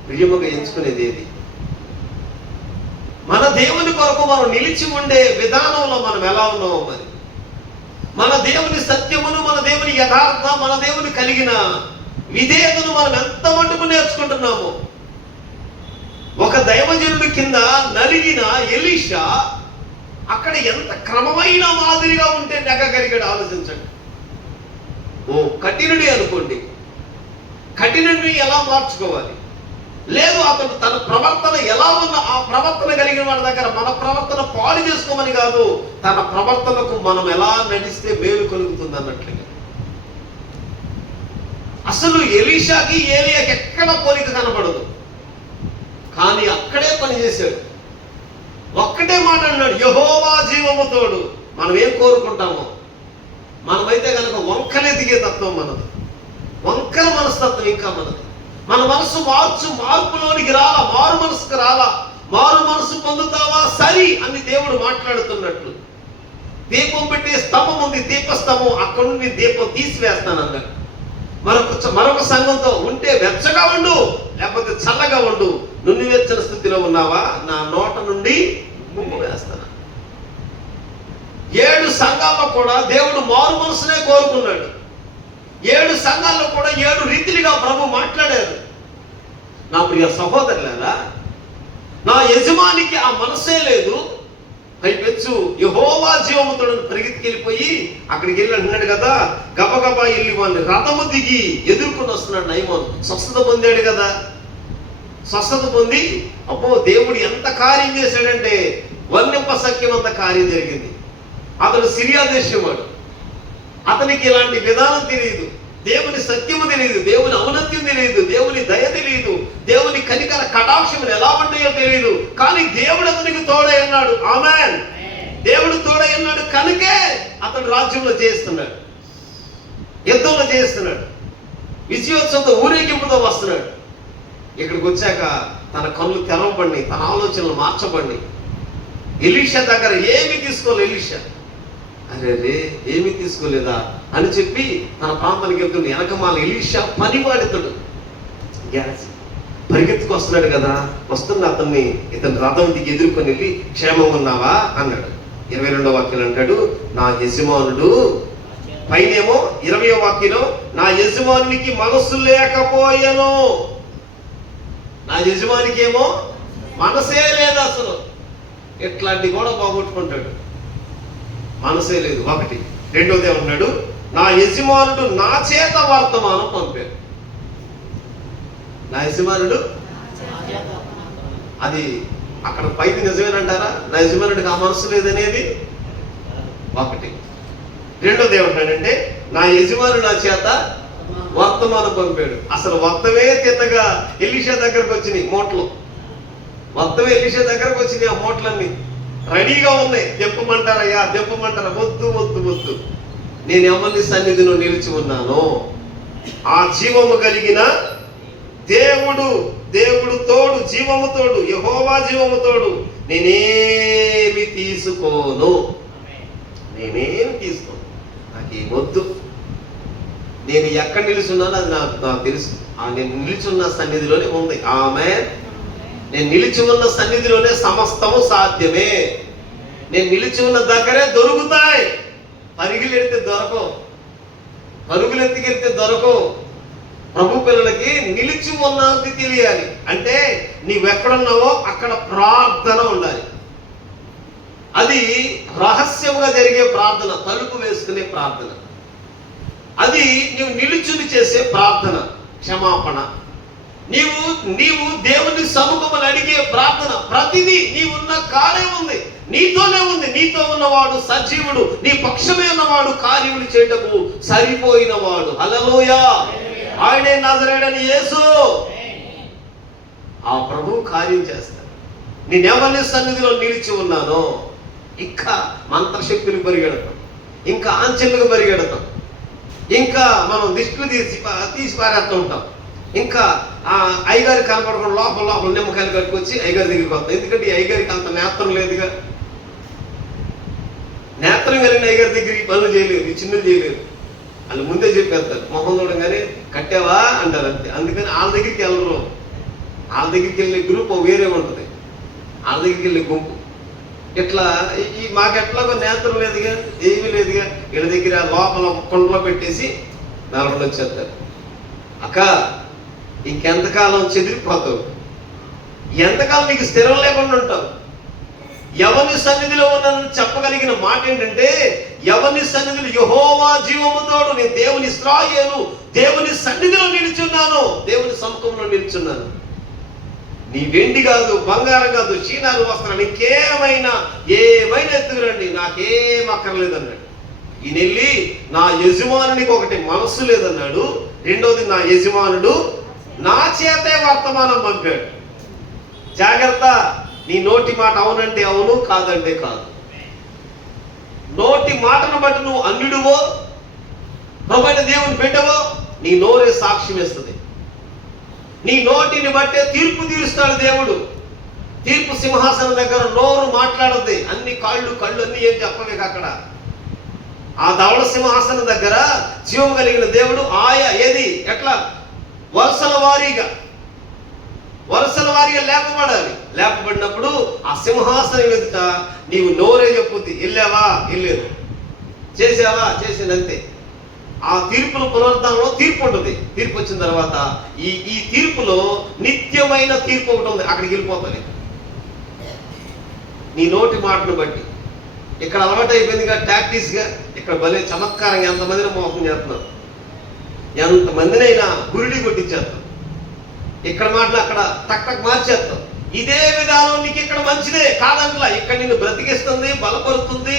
ప్రియముగా ఎంచుకునేది ఏది? మన దేవుని కొరకు మనం నిలిచి ఉండే విధానంలో మనం ఎలా ఉన్నామో, మరి మన దేవుని సత్యమును, మన దేవుని యథార్థ, మన దేవుని కలిగిన విధేయతను మనం ఎంత మట్టుకు నేర్చుకుంటున్నాము. ఒక దైవజనుడి కింద నలిగిన ఎలీషా అక్కడ ఎంత క్రమమైన మాదిరిగా ఉంటే నెగ్గగలిగాడు. ఆలోచించండి. ఓ కఠినుడి అనుకోండి, కఠినుడిని ఎలా మార్చుకోవాలి, లేదు అతడు తన ప్రవర్తన ఎలా ఉన్న ఆ ప్రవర్తన కలిగిన వాడి దగ్గర మన ప్రవర్తన పాడు చేసుకోమని కాదు, తన ప్రవర్తనకు మనం ఎలా నడిస్తే మేలు కలుగుతుంది అన్నట్లుగా. అసలు ఎలీషాకి ఏలియాకి ఎక్కడ పోలిక కనపడదు, కానీ అక్కడే పనిచేశాడు. ఒక్కటే మాట అన్నాడు, యెహోవా జీవము తోడు. మనం ఏం కోరుకుంటామో, మనమైతే కనుక వంకలే దిగే తత్వం మనది, వంకల మనస్తత్వం ఇంకా మనది. మన మనసు మార్పులోనికి రాలా, మారు మనసుకు రాలా. మారు మనసు పొందుతావా సరి అని దేవుడు మాట్లాడుతున్నట్లు. దీపం పెట్టే స్తంభం ఉంది, దీపస్తంభం, అక్కడ నుండి దీపం తీసివేస్తాను అన్నాడు. మరొక సంఘంతో ఉంటే వెచ్చగా ఉండు, లేకపోతే చల్లగా ఉండు. నువ్వెచ్చని స్థితిలో ఉన్నావా, నా నోట నుండి ముమ్ము వేస్తాను. 7 సంఘాల్లో కూడా దేవుడు మారు మనసునే కోరుకున్నాడు. 7 సంఘాల్లో కూడా 7 రీతిలుగా ప్రభు మాట్లాడారు. నా ప్రియ సహోదరులారా, నా యజమానికి ఆ మనసే లేదు. పైపెచ్చు యెహోవా జీవముతోడు పరిగెత్తికెళ్ళిపోయి అక్కడికి వెళ్ళి అంటున్నాడు కదా, గబగబా వెళ్ళి వాళ్ళని రథము దిగి ఎదుర్కొని వస్తున్నాడు నయమాను. స్వస్థత పొందాడు కదా, స్వస్థత పొంది అబ్బో దేవుడు ఎంత కార్యం చేశాడంటే వర్ణింప సఖ్యమంత కార్యం జరిగింది. అతడు సిరియా దేశం వాడు, అతనికి ఇలాంటి విధానం తెలియదు, దేవుని సత్యము తెలియదు, దేవుని ఔన్నత్యం తెలియదు, దేవుని దయ తెలియదు, దేవుని కనికర కటాక్షములు ఎలా ఉంటాయో తెలియదు. కానీ దేవుడు అతనికి తోడై ఉన్నాడు. ఆమేన్. దేవుడు తోడై ఉన్నాడు కనుకే అతడు రాజ్యంలో చేస్తున్నాడు, యుద్ధంలో చేస్తున్నాడు, విజయోత్సవంతో ఊరేగింపుతో వస్తున్నాడు. ఇక్కడికి వచ్చాక తన కళ్ళు తెరవబడి, తన ఆలోచనలు మార్చబడి, ఎలీషా దగ్గర ఏమి తీసుకోలేదు. ఎలీషా అరే ఏమీ తీసుకోలేదా అని చెప్పి తన ప్రాంతానికి వెళ్తున్న వెనకమాల ఎలీషా పనివాడితడు గ్యాస్ పరిగెత్తుకు వస్తున్నాడు కదా, వస్తున్న అతన్ని ఇతని రథం దిగి ఎదుర్కొని వెళ్ళి క్షేమంగా ఉన్నావా అన్నాడు. 22వ వాక్యం అంటాడు, నా యజమానుడు. పైనేమో 20వ వాక్యంలో నా యజమానునికి మనస్సు లేకపోయాను. నా యజమానికి ఏమో మనసే లేదు. అసలు ఇట్లాంటి కూడా పోగొట్టుకుంటాడు, మనసే లేదు. ఒకటి. రెండోది ఏమన్నాడు, నా యజమానుడు నా చేత వర్తమానం పంపాడు. నా యజమానుడు, అది అక్కడ పైది నిజమేనంటారా? నా యజమానుడికి ఆ మనసు లేదనేది ఒకటి. రెండోది ఏమంటాడంటే, నా యజమానుడు నా చేత వర్తమానం పంపాడు. అసలు వర్తమే తిన్నగా ఎలీషా దగ్గరకు వచ్చినాయి మూటలు, వర్తమే ఎలీషా దగ్గరకు వచ్చినాయి. ఆ మూటలన్నీ రెడీగా ఉన్నాయి. దెప్పమంటారయ్యా, దెప్పమంటారా? వద్దు వద్దు వద్దు, నేను ఎవరి సన్నిధిలో నిలిచి ఉన్నాను. ఆ జీవము కలిగిన దేవుడు తోడు, జీవము తోడు, యెహోవా జీవము తోడు. నేనేమి తీసుకోను, నాకేమొద్దు. నేను ఎక్కడ నిలుచున్నానో అది నాకు తెలుసు. నేను నిలిచున్న సన్నిధిలోనే ఉంది. ఆమేన్. నేను నిలిచి ఉన్న సన్నిధిలోనే సమస్తము సాధ్యమే. నేను నిలిచి ఉన్న దగ్గరే దొరుకుతాయి. పరుగులెడితే దొరకవు, పరుగులెత్తికెళ్తే దొరకవు. ప్రభు పిల్లలకి నిలిచి ఉన్నది తెలియాలి అంటే నీవెక్కడున్నావో అక్కడ ప్రార్థన ఉండాలి. అది రహస్యంగా జరిగే ప్రార్థన, తలుపు వేసుకునే ప్రార్థన. అది నీవు నిలుచుని చేసే ప్రార్థన, క్షమాపణ. నీవు దేవుని సముఖమును అడిగే ప్రార్థన. ప్రతిదీ నీవున్న కాడే ఉంది, నీతోనే ఉంది. నీతో ఉన్నవాడు సజీవుడు, నీ పక్షమే ఉన్నవాడు, కార్యములు చేయటకు సరిపోయినవాడు. హల్లెలూయా. ఆయనే నజరేయుడైన యేసు. ఆ ప్రభు కార్యం చేస్తాడు. నేనెవరి సన్నిధిలో నిలిచి ఉన్నానో ఇంకా మంత్రశక్తులు పరిగెడతాం, ఇంకా ఆంచెలకు పరిగెడతాం, ఇంకా మనం దిష్టిలు తీసి పారేస్తూ ఉంటాం. ఇంకా అయ్యగారి కనపడకుండా లోపల నిమ్మకాయలు కట్టుకొచ్చి అయ్యగారి దగ్గరికి వస్తాం. ఎందుకంటే ఈ అయ్యగారికి అంత నేత్రం లేదుగా. నేత్రం కలిగిన అయ్యగారి దగ్గరికి పనులు చేయలేదు, ఈ చిన్నలు చేయలేదు. వాళ్ళు ముందే చెప్పేస్తారు, మొహం చూడంగానే కట్టావా అంటారు అంతే. అందుకని వాళ్ళ దగ్గరికి వెళ్ళరు. వాళ్ళ దగ్గరికి వెళ్ళే గ్రూప్ వేరే ఉంటుంది, వాళ్ళ దగ్గరికి వెళ్ళే గుంపు. ఇట్లా ఈ మాకెట్లాగో నేత్రం లేదుగా, ఏమీ లేదుగా. వీళ్ళ దగ్గర లోపల కొండలో పెట్టేసి నలభై వచ్చేస్తారు. అక్క ఇంకెంతకాలం చెదిరిపోతావు, ఎంతకాలం నీకు స్థిరం లేకుండా ఉంటావు. ఎవరి సన్నిధిలో ఉన్నానని చెప్పగలిగిన మాట ఏంటంటే, ఎవరి సన్నిధిలో యెహోవా జీవముతోడు, నేను దేవుని ఇశ్రాయేలు, దేవుని సన్నిధిలో నిలుచున్నాను, దేవుని సముఖంలో నిలుచున్నాను. నీ వెండి కాదు, బంగారం కాదు, చీనాలు వస్త్రాలు, ఇంకేమైనా ఏమైనా ఎత్తుకురండి, నాకేం అక్కర్లేదన్నాడు. ఈయన వెళ్ళి నా యజమానునికి ఒకటి మనస్సు లేదన్నాడు, రెండోది నా యజమానుడు నా చేతే వర్తమానం పంపాడు. జాగ్రత్త, నీ నోటి మాట అవునంటే అవును, కాదంటే కాదు. నోటి మాటను బట్టి నువ్వు అన్యుడువో ప్రభువైన దేవుని బిడ్డవో నీ నోరే సాక్ష్యం ఇస్తుంది. నీ నోటిని బట్టే తీర్పు తీరుస్తాడు దేవుడు. తీర్పు సింహాసనం దగ్గర నోరు మాట్లాడద్ది, అన్ని కళ్ళు అన్ని ఏం చెప్పవేక అక్కడ. ఆ ధవళ సింహాసనం దగ్గర జీవం కలిగిన దేవుడు ఏది ఎట్లా వరుసల వారీగా లేపబడాలి. లేపబడినప్పుడు ఆ సింహాసనం ఎదుట నీవు నోరే చెప్పుద్ది, వెళ్ళావా వెళ్ళలేదు, చేసావా చేసిందంతే. ఆ తీర్పుల పునరుద్ధరణలో తీర్పు ఉంటుంది. తీర్పు వచ్చిన తర్వాత ఈ తీర్పులో నిత్యమైన తీర్పు ఒకటి ఉంది, అక్కడికి వెళ్ళిపోతుంది నీ నోటి మాటను బట్టి. ఇక్కడ అలవాటు అయిపోయిందిగా టాక్టిక్స్గా, ఇక్కడ భలే చమత్కారంగా ఎంతమందిని మోసం చేస్తున్నారు, ఎంతమందినైనా గురిడి కొట్టించేస్తాం. ఇక్కడ మాటలు అక్కడ టక్ మార్చేస్తాం. ఇదే విధానం నీకు ఇక్కడ మంచిదే కాదంటలా, ఇక్కడ నిన్ను బ్రతికిస్తుంది, బలపరుస్తుంది,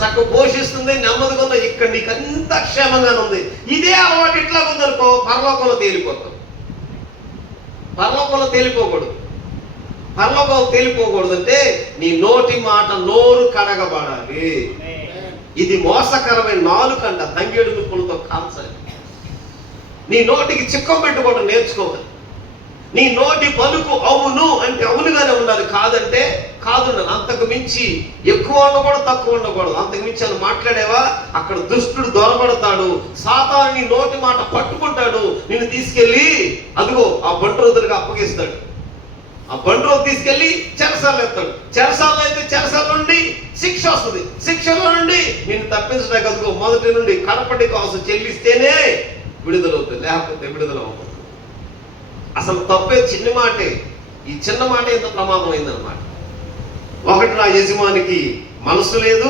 చక్కగా పోషిస్తుంది, నెమ్మదిగా ఉంది, ఇక్కడ నీకు అంత క్షేమంగానే ఉంది. ఇదే అలవాటు ఇట్లా ఉందనుకో పరలోకంలో తేలిపోతాం. పరలోకంలో తేలిపోకూడదు అంటే నీ నోటి మాట నోరు కడగబడాలి. ఇది మోసకరమైన నాలుకంట, తంగేడు నిప్పులతో కాల్చాలి. నీ నోటికి చిక్కం పెట్టుకోవడం నేర్చుకోవాలి. నీ నోటి పలుకు అవును అంటే అవునుగానే ఉండాలి, కాదంటే కాదు. అంతకు మించి ఎక్కువ ఉండకూడదు, తక్కువ ఉండకూడదు. అంతకు మించి అని మాట్లాడేవా అక్కడ దుష్టుడు దొరబడతాడు. సాతాను నీ నోటి మాట పట్టుకుంటాడు, నిన్ను తీసుకెళ్ళి అదిగో ఆ బంట్రోతులకు అప్పగిస్తాడు. ఆ బంట్రోతు తీసుకెళ్ళి చెరసాలు ఎత్తాడు. చెరసాలు అయితే చెరసాల నుండి శిక్ష వస్తుంది. శిక్షలో నుండి నిన్ను తప్పించడానికి అదిగో మొదటి నుండి కడపటి కోసం చెల్లిస్తేనే విడుదలవుతుంది, లేకపోతే విడుదల అవుతుంది. అసలు తప్పే చిన్న మాటే. ఈ చిన్న మాట ఎంత ప్రమాదం అయిందన్నమాట. ఒకటి, నా యజమానికి మనసు లేదు.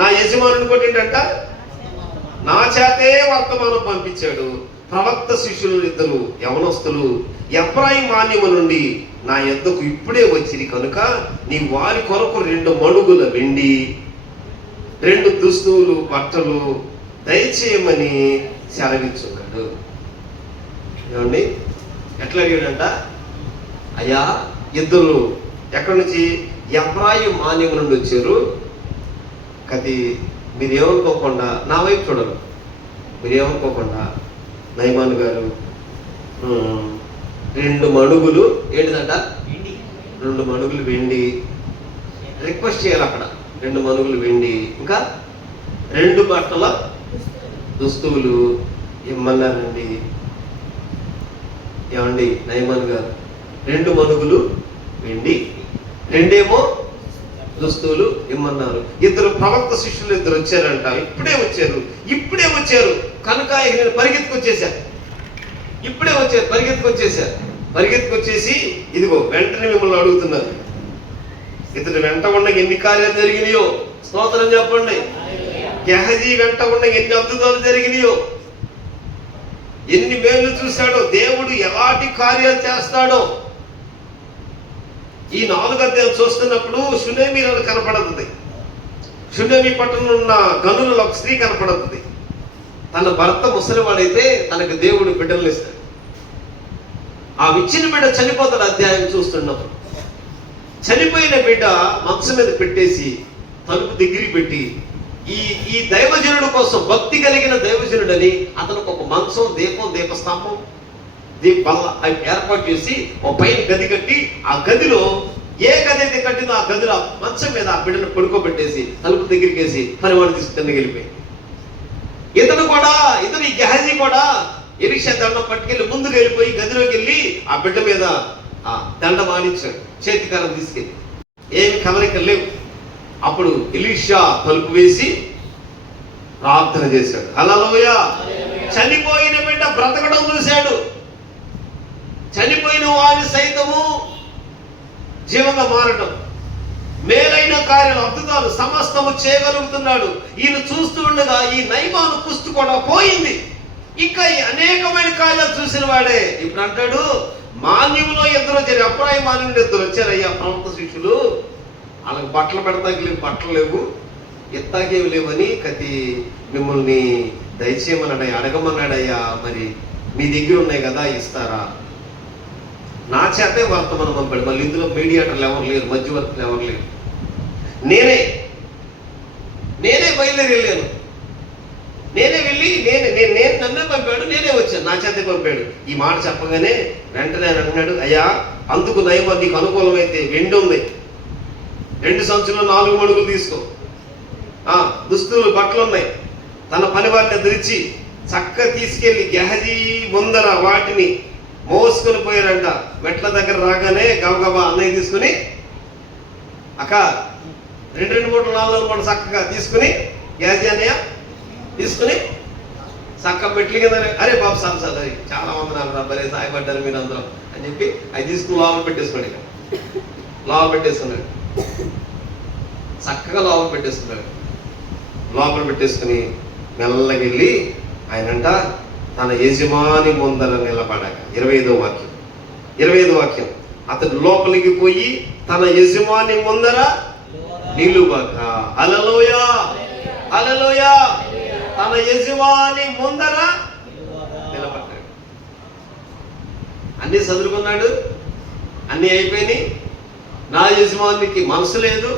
నా యజమానుని కూడా ఏంటంట నా చేతే వర్తమానం పంపించాడు. ప్రవక్త శిష్యులు ఇద్దరు యవనస్తులు ఎఫ్రాయిం మాన్యము నుండి నా యొద్దకు ఇప్పుడే వచ్చిరి కనుక నీ వారి కొరకు 2 మణుగుల వెండి, 2 దుస్తులు బట్టలు దయచేయమని సెలవిచ్చున్నాడు. ఏమండి ఎట్లా అడిగాడంట? అయ్యా ఇద్దరు ఎక్కడి నుంచి? ఎఫ్రాయిం మాన్యం నుండి వచ్చారు. మీరేమనుకోకుండా నా వైపు చూడరు, మీరేమనుకోకుండా నయమాన్ గారు 2 మణుగులు ఏంటిదంట? 2 మణుగులు వెండి రిక్వెస్ట్ చేయాలి అక్కడ. 2 మణుగులు వెండి, ఇంకా 2 బట్టల దుస్తువులు ఇమ్మన్నారండి. ఏమండి నయమాన్ గారు 2 మణుగులు వెండి, 2 దుస్తువులు ఇమ్మన్నారు. ఇద్దరు ప్రవక్త శిష్యులు ఇద్దరు వచ్చారంట. ఇప్పుడే వచ్చారు కనుక నేను పరిగెత్తుకొచ్చేసాను. పరిగెత్తుకొచ్చేసి ఇదిగో వెంటనే మిమ్మల్ని అడుగుతున్నారు. ఇతడు వెంట ఉన్న ఎన్ని కార్యాలు జరిగినాయో స్తోత్రం చెప్పండి. గెహజీ వెంట ఉన్న ఎన్ని అద్భుతాలు జరిగినాయో, ఎన్ని మేలు చూశాడో, దేవుడు ఎలాంటి కార్యాలు చేస్తాడో. ఈ 4 అధ్యాయాలు చూస్తున్నప్పుడు షునేమి కనపడుతుంది. షునేమి పట్టణంలో ఉన్న గనులలో ఒక స్త్రీ కనపడుతుంది. తన భర్త ముసలివాడైతే తనకు దేవుడు బిడ్డలను ఇస్తాడు. ఆ ఇచ్చిన బిడ్డ చనిపోతాడు. అధ్యాయం చూస్తున్నప్పుడు చనిపోయిన బిడ్డ మంచం మీద పెట్టేసి తలుపు దగ్గరికి పెట్టి ఈ దైవజనుడు కోసం, భక్తి కలిగిన దైవజనుడని అతనికి ఒక మంచం, దీపస్తంభం, బల్ల ఏర్పాటు చేసి ఒక పైన గది కట్టి, ఆ గదిలో ఏ గది అయితే కట్టిందో ఆ గదిలో మంచం మీద ఆ బిడ్డను పడుకోబెట్టేసి తలుపు దగ్గరికి వేసి పనివాడిని తీసుకు తిన్నకి వెళ్ళిపోయి. ఇతను ఈ గెహజీ కూడా ఎలీషా దండం పట్టుకెళ్ళి ముందుకు వెళ్ళిపోయి గదిలోకి వెళ్ళి ఆ బిడ్డ మీద ఆ దండ మానించాడు, చేతికారం తీసుకెళ్ళి. ఏమి కదలికలు లేవు. అప్పుడు ఎలీషా తలుపు వేసి ప్రార్థన చేశాడు. హల్లెలూయా. చనిపోయిన బిడ్డ బ్రతకడం చూశాడు. చనిపోయిన వారిని సైతము జీవంగా మారటం, మేలైన కార్యాలు, అద్భుతాలు సమస్తము చేయగలుగుతున్నాడు. ఈయన చూస్తూ ఉండగా ఈ నయమాను కుష్టు కూడా పోయింది. ఇంకా అనేకమైన కార్యాలు చూసిన వాడే ఇప్పుడు అంటాడు, మాన్యంలో ఇద్దరు వచ్చారు, అప్రాయ మాన్యుడు ఇద్దరు వచ్చారు. అయ్యా ప్రవక్త శిష్యులు, వాళ్ళకి బట్టలు పెడతాకి లేవు, బట్టలు లేవు, ఎత్తాకేవి లేవని కతి మిమ్మల్ని దయచేయమన్నాడయ్యా, అడగమన్నాడయ్యా, మరి మీ దగ్గర ఉన్నాయి కదా ఇస్తారా? నా చేతే వర్తమానం పంపాడు. మళ్ళీ ఇందులో మీడియేటర్లు ఎవరు లేరు, మధ్యవర్తులు ఎవరు లేరు. నేనే బయలుదేరి వెళ్ళాను. నేనే వెళ్ళి నేను నన్నే పంపాడు, నేనే వచ్చాను, నా చేతే పంపాడు. ఈ మాట చెప్పగానే వెంటనే ఆయన అన్నాడు, అయ్యా అందుకు నయం, నీకు అనుకూలమైతే వెండి ఉంది, 2 సంచులు 4 మడుగులు తీసుకో, దుస్తులు బట్టలు ఉన్నాయి. తన పని వారిని ఎదిరించి చక్కగా తీసుకెళ్లి గెహజీ ముందర వాటిని మోసుకొని పోయారంట. మెట్ల దగ్గర రాగానే గబగబా అన్నయ్య తీసుకుని, అక్క 2 మూటలు 4 మూటలు చక్కగా తీసుకుని, గెహజీ అన్నయ్య తీసుకుని చక్క మెట్ల కింద, అరే బాబు సార్ అది చాలా వందనాలు రా, భలే సాయపడ్డారు మీరు అందరూ అని చెప్పి అవి తీసుకుని లోపల పెట్టేసుకున్నాడు. లోపల పెట్టేసుకున్నాడు, చక్కగా లోపల పెట్టేసుకున్నాడు. లోపల పెట్టేసుకుని మెల్లగా వెళ్ళి ఆయనంట తన యజమాని ముందర నిలబడక, 25వ వాక్యం, అతడు లోపలికి పోయి తన యజమాని ముందర నిలువక, హల్లెలూయా హల్లెలూయా, తన యజమాని ముందర నిలబడ్డాడు. అన్నీ చదువుకున్నాడు, అన్నీ అయిపోయినాయి. నా యజమానికి మనసు లేదు,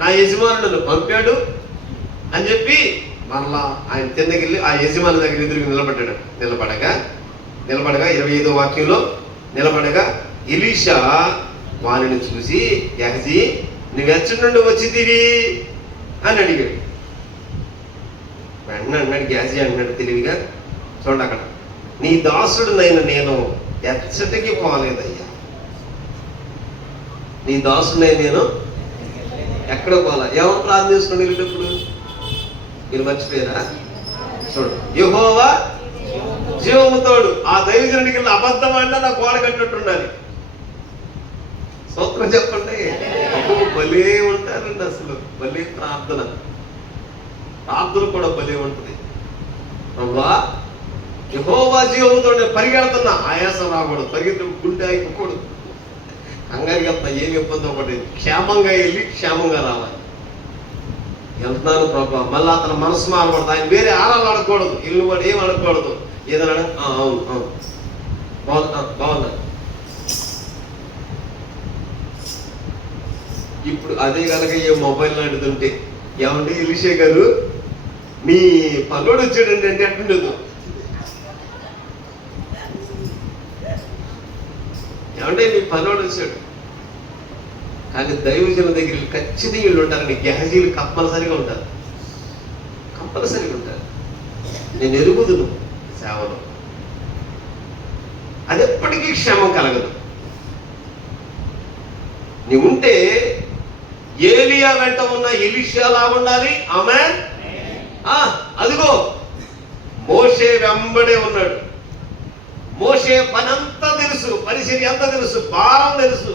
నా యజమానుడు పంపాడు అని చెప్పి మరలా ఆయన తిన్నగిల్లి ఆ యజమాని దగ్గర ఎదురుగా నిలబడగా 25వ వాక్యంలో నిలబడగా ఎలీషా వారిని చూసి, గెహజీ నువ్వెచ్చడి నుండి వచ్చితివి అని అడిగాడు. వెంటనే అన్నాడు, గెహజీ అన్నాడు తెలివిగా, చూడండి అక్కడ, నీ దాసుడునైన నేను ఎచ్చటికి పోలేదయ్యా, నీ దాసుడునైన నేను ఎక్కడ పోలా. ఎవరు ప్రార్థన చేసుకుని వెళ్ళేటప్పుడు మీరు మర్చిపోయారా? చూడు, యెహోవా జీవముతోడు, ఆ దైవజనుడికి అబద్ధం అంటే నా గోడ కట్టినట్టుండాలి. స్తోత్రం చెప్పండి. భలే ఉంటారండి, అసలు భలే ప్రార్థన కూడా భలే ఉంటుంది. అబ్బా యెహోవా జీవముతోడు, పరిగెడుతున్నా, ఆయాసం రాకూడదు, పరిగెత్తి గుండె అయిపోకూడదు, కంగారు వెళ్తున్నా, ఏమి ఇబ్బంది ఒకటి, క్షేమంగా వెళ్ళి క్షేమంగా రావాలి. వెళ్తున్నాను ప్రభా, మళ్ళీ అతను మనసు మారకూడదు, ఆయన వేరే ఆరాలు అడగకూడదు, ఇల్లు కూడా ఏం అడగకూడదు, ఏదైనా అవును బాగున్నా. ఇప్పుడు అదే కనుక ఏ మొబైల్ అడుగుతుంటే, ఏమండి ఎలీషా గారు మీ పల్లోడు వచ్చాడండి అంటే అట్టుండదు. ఏమంటే మీ పల్లోడు వచ్చాడు. కానీ దైవజన దగ్గర ఖచ్చితంగా వీళ్ళు ఉంటారండి, గెహజీలు కంపల్సరిగా ఉంటారు. నేను ఎరుగుదును సేవలో, అది ఎప్పటికీ క్షేమం కలగదు. నువ్వు ఉంటే ఏలియా వెంట ఉన్న ఎలీషాలా ఉండాలి. ఆమేన్. అదిగో మోషే వెంబడే ఉన్నాడు. మోషే పనంతా తెలుసు, పరిచర్య అంతా తెలుసు, భారం తెలుసు,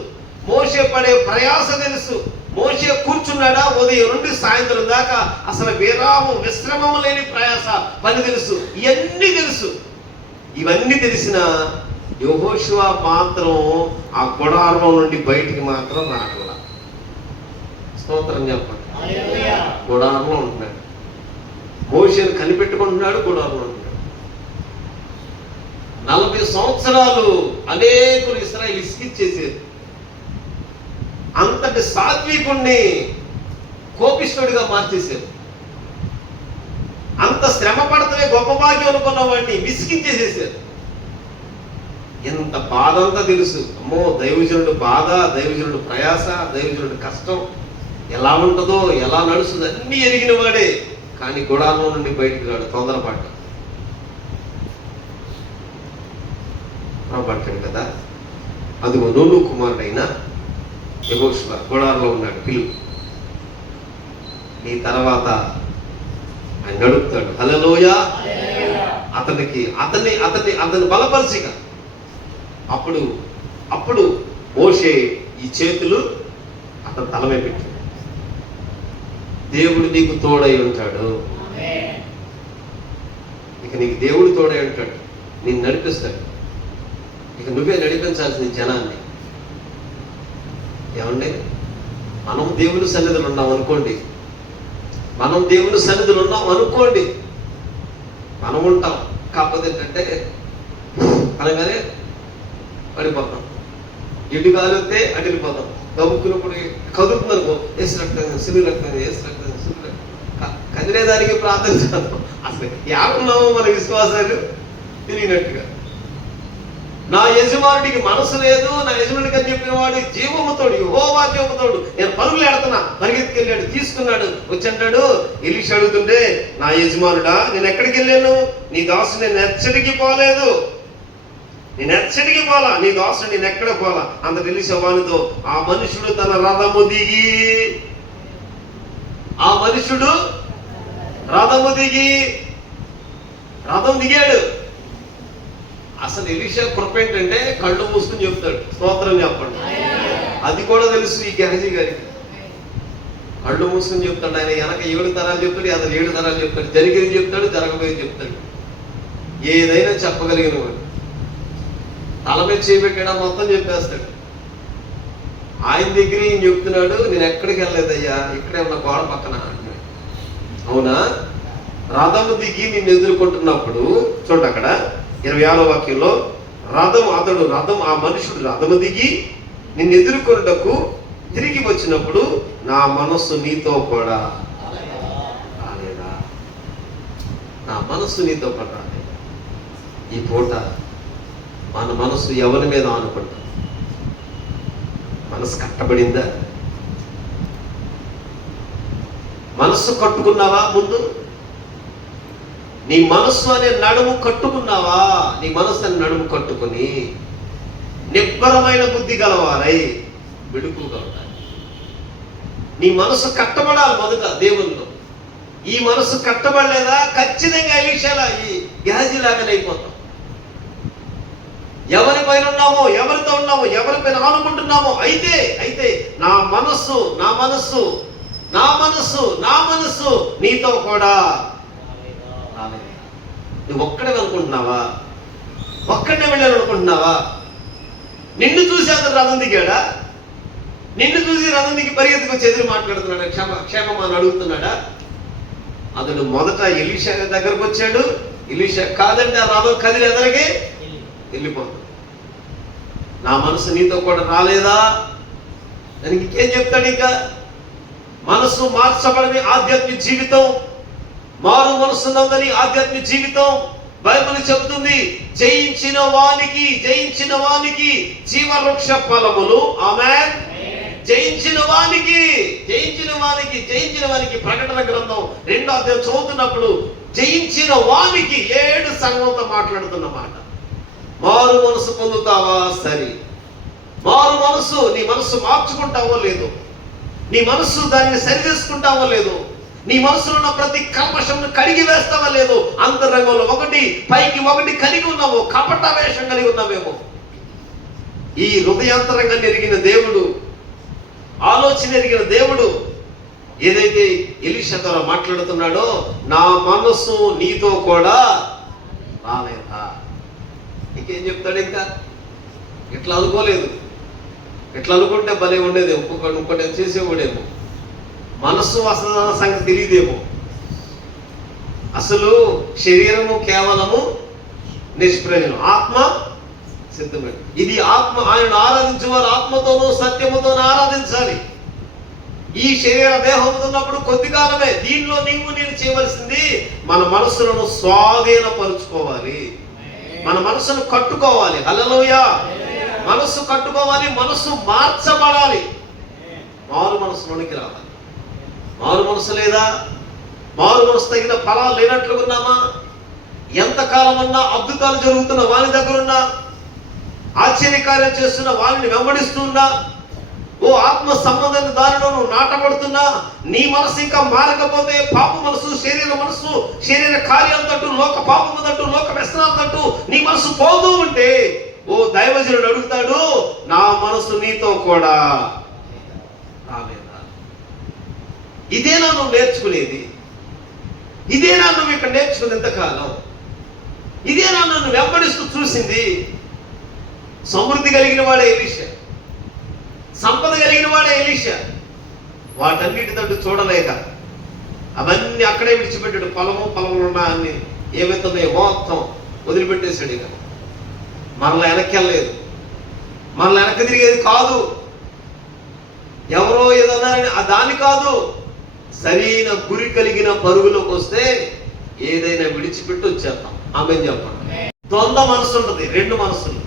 మోషే పడే ప్రయాస తెలుసు. మోషే కూర్చున్నాడా ఉదయం నుండి సాయంత్రం దాకా, అసలు విశ్రమం లేని ప్రయాస పని తెలుసు, ఇవన్నీ తెలుసు. ఇవన్నీ తెలిసిన యెహోషువ మాత్రం ఆ గుడారం నుండి బయటికి మాత్రం రాగల. స్తోత్రం చెప్పండి. గుడారంలో ఉంటున్నాడు, మోషేను కనిపెట్టుకుంటున్నాడు, గుడారంలో ఉంటున్నాడు. 40 సంవత్సరాలు అనేకులు ఇశ్రాయేలు ఇసుకిచ్చేసారు. అంతటి సాత్వికుణ్ణి కోపిష్ఠుడిగా మార్చేశారు. అంత శ్రమ పడితే గొప్ప భాగ్యం అనుకున్న వాడిని విసిగించేసేసారు. ఎంత బాధ అంతా తెలుసు. అమ్మో, దైవజనుడు బాధ, దైవజనుడు ప్రయాస, దైవజనుడు కష్టం ఎలా ఉంటుందో, ఎలా నడుస్తుందో అన్నీ ఎరిగిన వాడే. కానీ గుడారంలో నుండి బయటికి రాడు, తొందరపడ్డాడు కదా. అదిగో నూను కుమారుడైన యెహోషువ గుడారంలో ఉన్నాడు, పిలువు, నీ తర్వాత ఆయన నడుపుతాడు. హల్లెలూయా. అతన్ని బలపరిచిగా అప్పుడు మోషే ఈ చేతులు అతని తలమే పెట్టాడు. దేవుడు నీకు తోడై ఉంటాడు. ఇక నీకు దేవుడు తోడై ఉంటాడు, నేను నడిపిస్తాడు. ఇక నువ్వే నడిపించాల్సిన జనాన్ని. ఏమండి, మనం దేవుని సన్నిధులు ఉన్నాం అనుకోండి, మనం దేవుని సన్నిధులు ఉన్నాం అనుకోండి, మనం ఉంటాం. కాకపోతే ఏంటంటే అనగానే పడిపోతాం, ఇటు కాలితే అటు వెళ్ళిపోతాం. గబుక్కున్నప్పుడు కదులుతుంది అనుకో, వేసి రక్తం సిరు రక్తం వేసి రక్తం సిరు రక్తం, కదిలేదానికి ప్రార్థన చేద్దాం. అసలు ఏమన్నామో మన విశ్వాసాలు తిరిగినట్టుగా. నా యజమానుడికి మనసు లేదు, నా యజమానుడికి అని చెప్పిన వాడు జీవముతోడు, యెహోవా జీవముతోడు, నేను పరుగులు ఎడుతున్నా, పరిగెత్తుకెళ్ళాడు, తీసుకున్నాడు, వచ్చంటాడు. ఎలీషా అడుగుతుంటే, నా యజమానుడా నేను ఎక్కడికి వెళ్ళాను? నీ దాసు నేను ఎచ్చడికి పోలేదు, నేను ఎచ్చడికి పోలా, నీ దాసు నేను ఎక్కడ పోలా. అంత ఎలీషా వానితో, ఆ మనుషుడు తన రథము దిగి, ఆ మనుషుడు రథము దిగి, రథం దిగాడు. అసలు ఎలీషా కృప ఏంటంటే కళ్ళు మూసుకుని చెప్తాడు, స్తోత్రం చెప్పండి. అది కూడా తెలుసు ఈ గెహజీ గారికి. కళ్ళు మూసుకుని చెప్తాడు. ఆయన వెనక 7 తరాలు చెప్తాడు, అతను 7 తరాలు చెప్తాడు, జరిగేది చెప్తాడు, జరగబోయేది చెప్తాడు. ఏదైనా చెప్పగలిగిన వాడు. తల మీద చేపెట్టాడా మొత్తం చెప్పేస్తాడు. ఆయన దగ్గర ఈయన చెప్తున్నాడు, నేను ఎక్కడికి వెళ్ళలేదయ్యా, ఇక్కడే ఉన్న గోడ పక్కన అంటున్నాడు. అవునా? రథము దిగి నిన్ను ఎదుర్కొంటున్నప్పుడు చూడండి అక్కడ 26వ వాక్యంలో, రథం ఆ మనుషుడు రథము దిగి నిన్ను ఎదుర్కొనుటకు తిరిగి వచ్చినప్పుడు నా మనస్సు నీతో కూడా రాలేదా? నా మనస్సు నీతో కూడా రాలేదా? ఈ పూట మన మనస్సు ఎవరి మీద ఆనుకుంటాం? మనసు కట్టబడిందా? మనస్సు కట్టుకున్నావా? ముందు నీ మనస్సు అనే నడుము కట్టుకున్నావా? నీ మనస్సు అనే నడుము కట్టుకుని నిబ్బరమైన బుద్ధి గలవారై విడుకుగా ఉండాలి. నీ మనసు కట్టబడాలి మొదట దేవుల్లో. ఈ మనసు కట్టబడలేదా ఖచ్చితంగా ఎలీషాలా ఈ గెహజీ లాగానే అయిపోతాం. ఎవరిపైన ఉన్నామో, ఎవరితో ఉన్నామో, ఎవరిపైన ఆనుకుంటున్నామో అయితే నా మనస్సు నా మనస్సు నా మనస్సు నా మనస్సు నీతో కూడా రాలేదు. నువ్వు ఒక్కడే అనుకుంటున్నావా? ఒక్కడే వెళ్ళాను అనుకుంటున్నావా? నిన్ను చూసి అతను రథం దిగాడా? నిన్ను చూసి రథం దిగి పరిగెత్తుకు వచ్చి ఎదురు మాట్లాడుతున్నాడా? క్షేమమా అని అడుగుతున్నాడా? అతడు మొదట ఎలీషా దగ్గరకు వచ్చాడు. ఎలీషా కాదంటే ఆ రథం కదిలి ఎదరికి వెళ్ళిపోతాడు. నా మనసు నీతో కూడా రాలేదా? దానికి ఇంకేం చెప్తాడు? ఇంకా మనసు మార్చబడని ఆధ్యాత్మిక జీవితం, మారు మనసునందని ఆధ్యాత్మిక జీవితం బైబిల్ చెబుతుంది. జయించిన వానికి జీవవృక్ష ఫలములు. ఆమేన్. జయించిన వానికి ప్రకటన గ్రంథం 2వ అధ్యాయం చదువుతున్నప్పుడు జయించిన వానికి 7 సంఘంతో మాట్లాడుతున్న మాట. మారు మనసు పొందుతావా? సరే. మారు మనసు, నీ మనసు మార్చుకుంటావో లేదు, నీ మనసు దాన్ని సరి చేసుకుంటావో లేదు, నీ మనసులో ఉన్న ప్రతి కల్మషంను కడిగి వేస్తావా లేదు, అంతరంగంలో ఒకటి పైకి ఒకటి కలిగి ఉన్నాము, కపట వేషం కలిగి ఉన్నామేమో. ఈ హృదయాంతరంగాన్ని ఎరిగిన దేవుడు, ఆలోచన ఎరిగిన దేవుడు ఏదైతే ఎలీషా ద్వారా మాట్లాడుతున్నాడో, నా మనసు నీతో కూడా రాలేదా? ఇంకేం చెప్తాడు? ఇంకా ఇట్లా అనుకోలేదు, ఇట్లా అనుకుంటే భలే ఉండేది, ఇంకోటి చేసేవాడేమో, మనస్సు అసలు సంగతి తెలియదేమో. అసలు శరీరము కేవలము నిష్ప్రయోజనం, ఆత్మ సిద్ధమే. ఇది ఆత్మ. ఆయన ఆరాధించేవారు ఆత్మతోనూ సత్యముతోనూ ఆరాధించాలి. ఈ శరీర దేహం ఉన్నప్పుడు కొద్ది కాలమే. దీనిలో నేను చేయవలసింది మన మనసులను స్వాధీనపరుచుకోవాలి, మన మనసును కట్టుకోవాలి. హల్లెలూయా. మనస్సు కట్టుకోవాలి, మనస్సు మార్చబడాలి, మారు మనసులోనికి రావాలి. మారు మనసు లేదా? మారు మనసు తగిన ఫలాలు లేనట్లుగా ఉన్నామా? ఎంతకాలం అన్నా అద్భుతాలు జరుగుతున్న వాని దగ్గరున్నా, ఆశ్చర్యకార్యం చేస్తున్న వారిని వెంబడిస్తున్నా, ఓ ఆత్మ సంబంధాన్ని దానిలో నువ్వు నాటబడుతున్నా, నీ మనసు ఇంకా మారకపోతే, పాప మనసు, శరీర మనసు, శరీర కార్యాల తట్టు, లోక పాపము తట్టు, లోక వ్యసనాల తట్టు నీ మనసు పోతూ ఉంటే, ఓ దైవజనుడు అడుగుతాడు, నా మనసు నీతో కూడా రాలేదా? ఇదేనా నువ్వు నేర్చుకునేది? ఇదేనా నువ్వు ఇక్కడ నేర్చుకుని ఎంతకాలం? ఇదేనా నన్ను వెంబడిస్తూ చూసింది? సమృద్ధి కలిగిన వాడే ఎలీషా, సంపద కలిగిన వాడే ఎలీషా. వాటన్నిటి తట్టు చూడలేక అవన్నీ అక్కడే విడిచిపెట్టాడు. పొలంలో ఉన్న అన్ని ఏమైతున్నాయో మొత్తం వదిలిపెట్టేశాడు. ఇక మరలా వెనక్కి వెళ్ళలేదు, మరలా వెనక్కి తిరిగేది కాదు. ఎవరో ఏదన్నారని దాని కాదు. సరైన గురి కలిగిన పరుగులోకి వస్తే ఏదైనా విడిచిపెట్టి వచ్చేస్తాం. ఆమె చెప్పండి. ద్వంద్వ మనసు ఉంటుంది, రెండు మనసులు.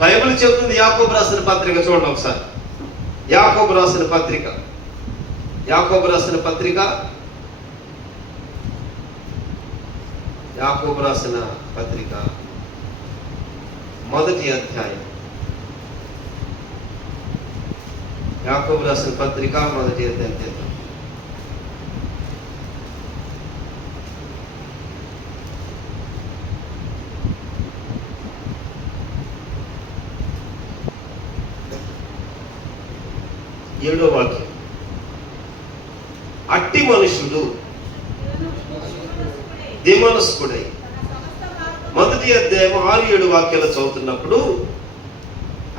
బైబిల్ చెబుతుంది. యాకోబు రాసిన పత్రిక చూడండి ఒకసారి. యాకోబు రాసిన పత్రిక, యాకోబు రాసిన పత్రిక, యాకోబు రాసిన పత్రిక 1వ అధ్యాయం. యాకోబు రాసిన పత్రిక 1వ అధ్యాయం. ఏడో వాక్యం. అట్టి మనుషుడు దిమనస్కుడై, 1వ అధ్యాయం 6-7 వాక్యాలు చదువుతున్నప్పుడు,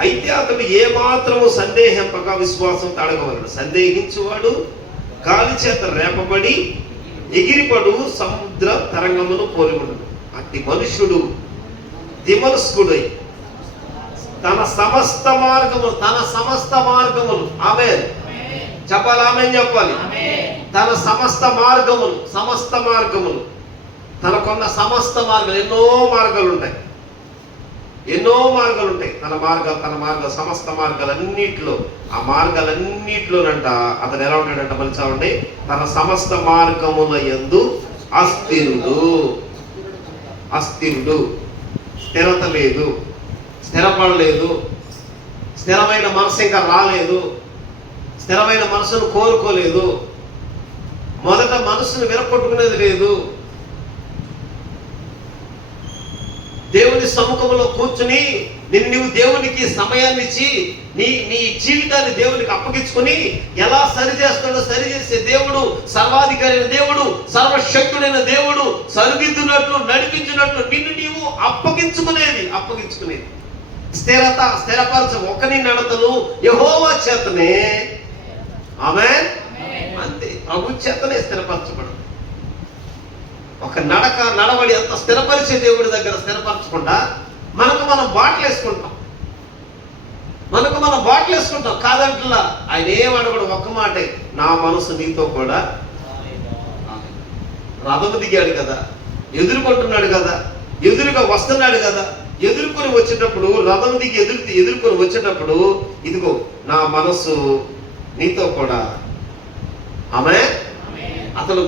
అయితే అతడు ఏ మాత్రము సందేహింపక విశ్వాసం అడగవలడు. సందేహించువాడు గాలి చేత రేపబడి ఎగిరిపడు సముద్ర తరంగమును పోలిబడు. అట్టి మనుషుడు దిమనస్కుడై తన సమస్త మార్గములు ఆమేన్ చెప్పాలి, ఆమేన్ చెప్పాలి. తన సమస్త మార్గములు తనకున్న సమస్త మార్గాలు, ఎన్నో మార్గాలు ఉంటాయి. తన మార్గ సమస్త మార్గాలన్నిటిలో, ఆ మార్గాలన్నిటిలోనంట అతను ఎలా ఉంటాడంట మలిచామండి. తన సమస్త మార్గముల యందు అస్థిరుడు, స్థిరత లేదు, స్థిరపడలేదు, స్థిరమైన మనసు ఇంకా రాలేదు, స్థిరమైన మనసును కోరుకోలేదు, మొదట మనసును విరగొట్టుకునేది లేదు. దేవుని సముఖంలో కూర్చుని నువ్వు దేవునికి సమయాన్ని ఇచ్చి నీ జీవితాన్ని దేవునికి అప్పగించుకుని ఎలా సరిచేస్తాడో సరిచేసే దేవుడు, సర్వాధికారి అయిన దేవుడు, సర్వశక్తుడైన దేవుడు, సరిదిద్దునట్లు నడిపించినట్లు నిన్ను నీవు అప్పగించుకునేది. స్థిరపరచ ఒకని నడతలు యెహోవా చేతనే, ఆమేన్ అంతే, ప్రభు చేతనే స్థిరపరచబడు. ఒక నడవడి అంత స్థిరపరిచే దేవుడి దగ్గర స్థిరపరచకుండా మనం బాటలు వేసుకుంటాం. కాదంటలా ఆయన ఏమనగడు, ఒక్క మాటే, నా మనసు నీతో కూడా. రథము దిగాడు కదా, ఎదుర్కొంటున్నాడు కదా, ఎదురుగా వస్తున్నాడు కదా. ఎదుర్కొని వచ్చేటప్పుడు, రథం దిగి ఎదుర్కొని వచ్చేటప్పుడు, ఇదిగో నా మనసు నీతో కూడా. ఆమె అతను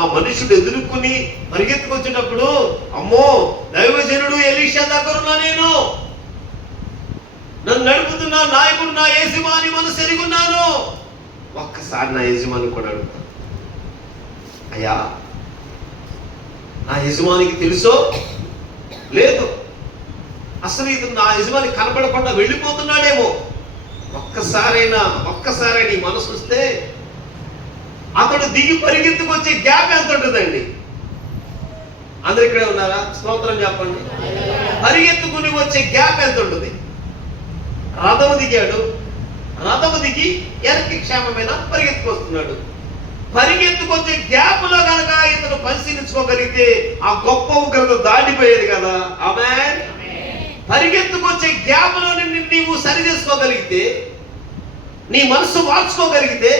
ఆ మనుషుడు ఎదుర్కొని పరిగెత్తుకొచ్చేటప్పుడు, అమ్మో దైవజనుడు ఎలీషా దగ్గరున్నా, నన్ను నడుపుతున్నా నాయకుడు నా యజమాని మనసు ఎరుగున్నాను. ఒక్కసారి నా యజమాని కూడా అడుగుతాను, అయ్యా నా యజమానికి తెలుసో లేదు, అసలు ఇది నా యజమాని కనపడకుండా వెళ్ళిపోతున్నాడేమో. ఒక్కసారైనా ఈ మనసు వస్తే అతడు దిగి పరిగెత్తుకొచ్చే గ్యాప్ ఎంత ఉంటుందండి? అందరు ఇక్కడే ఉన్నారా? స్తోత్రం చెప్పండి. పరిగెత్తుకుని వచ్చే గ్యాప్ ఎంత ఉంటుంది? రథము దిగాడు, రథము దిగి ఎనక్కి క్షేమమైన పరిగెత్తుకొస్తున్నాడు. పరిగెత్తుకొచ్చే గ్యాప్ లో కనుక ఇతను పరిశీలించుకోగలిగితే ఆ గొప్ప ఉగ్రత దాటిపోయేది కదా. ఆమేన్. పరిగెత్తుకొచ్చే గ్యాప్ లో నీవు సరి చేసుకోగలిగితే, నీ మనసు మార్చుకోగలిగితే,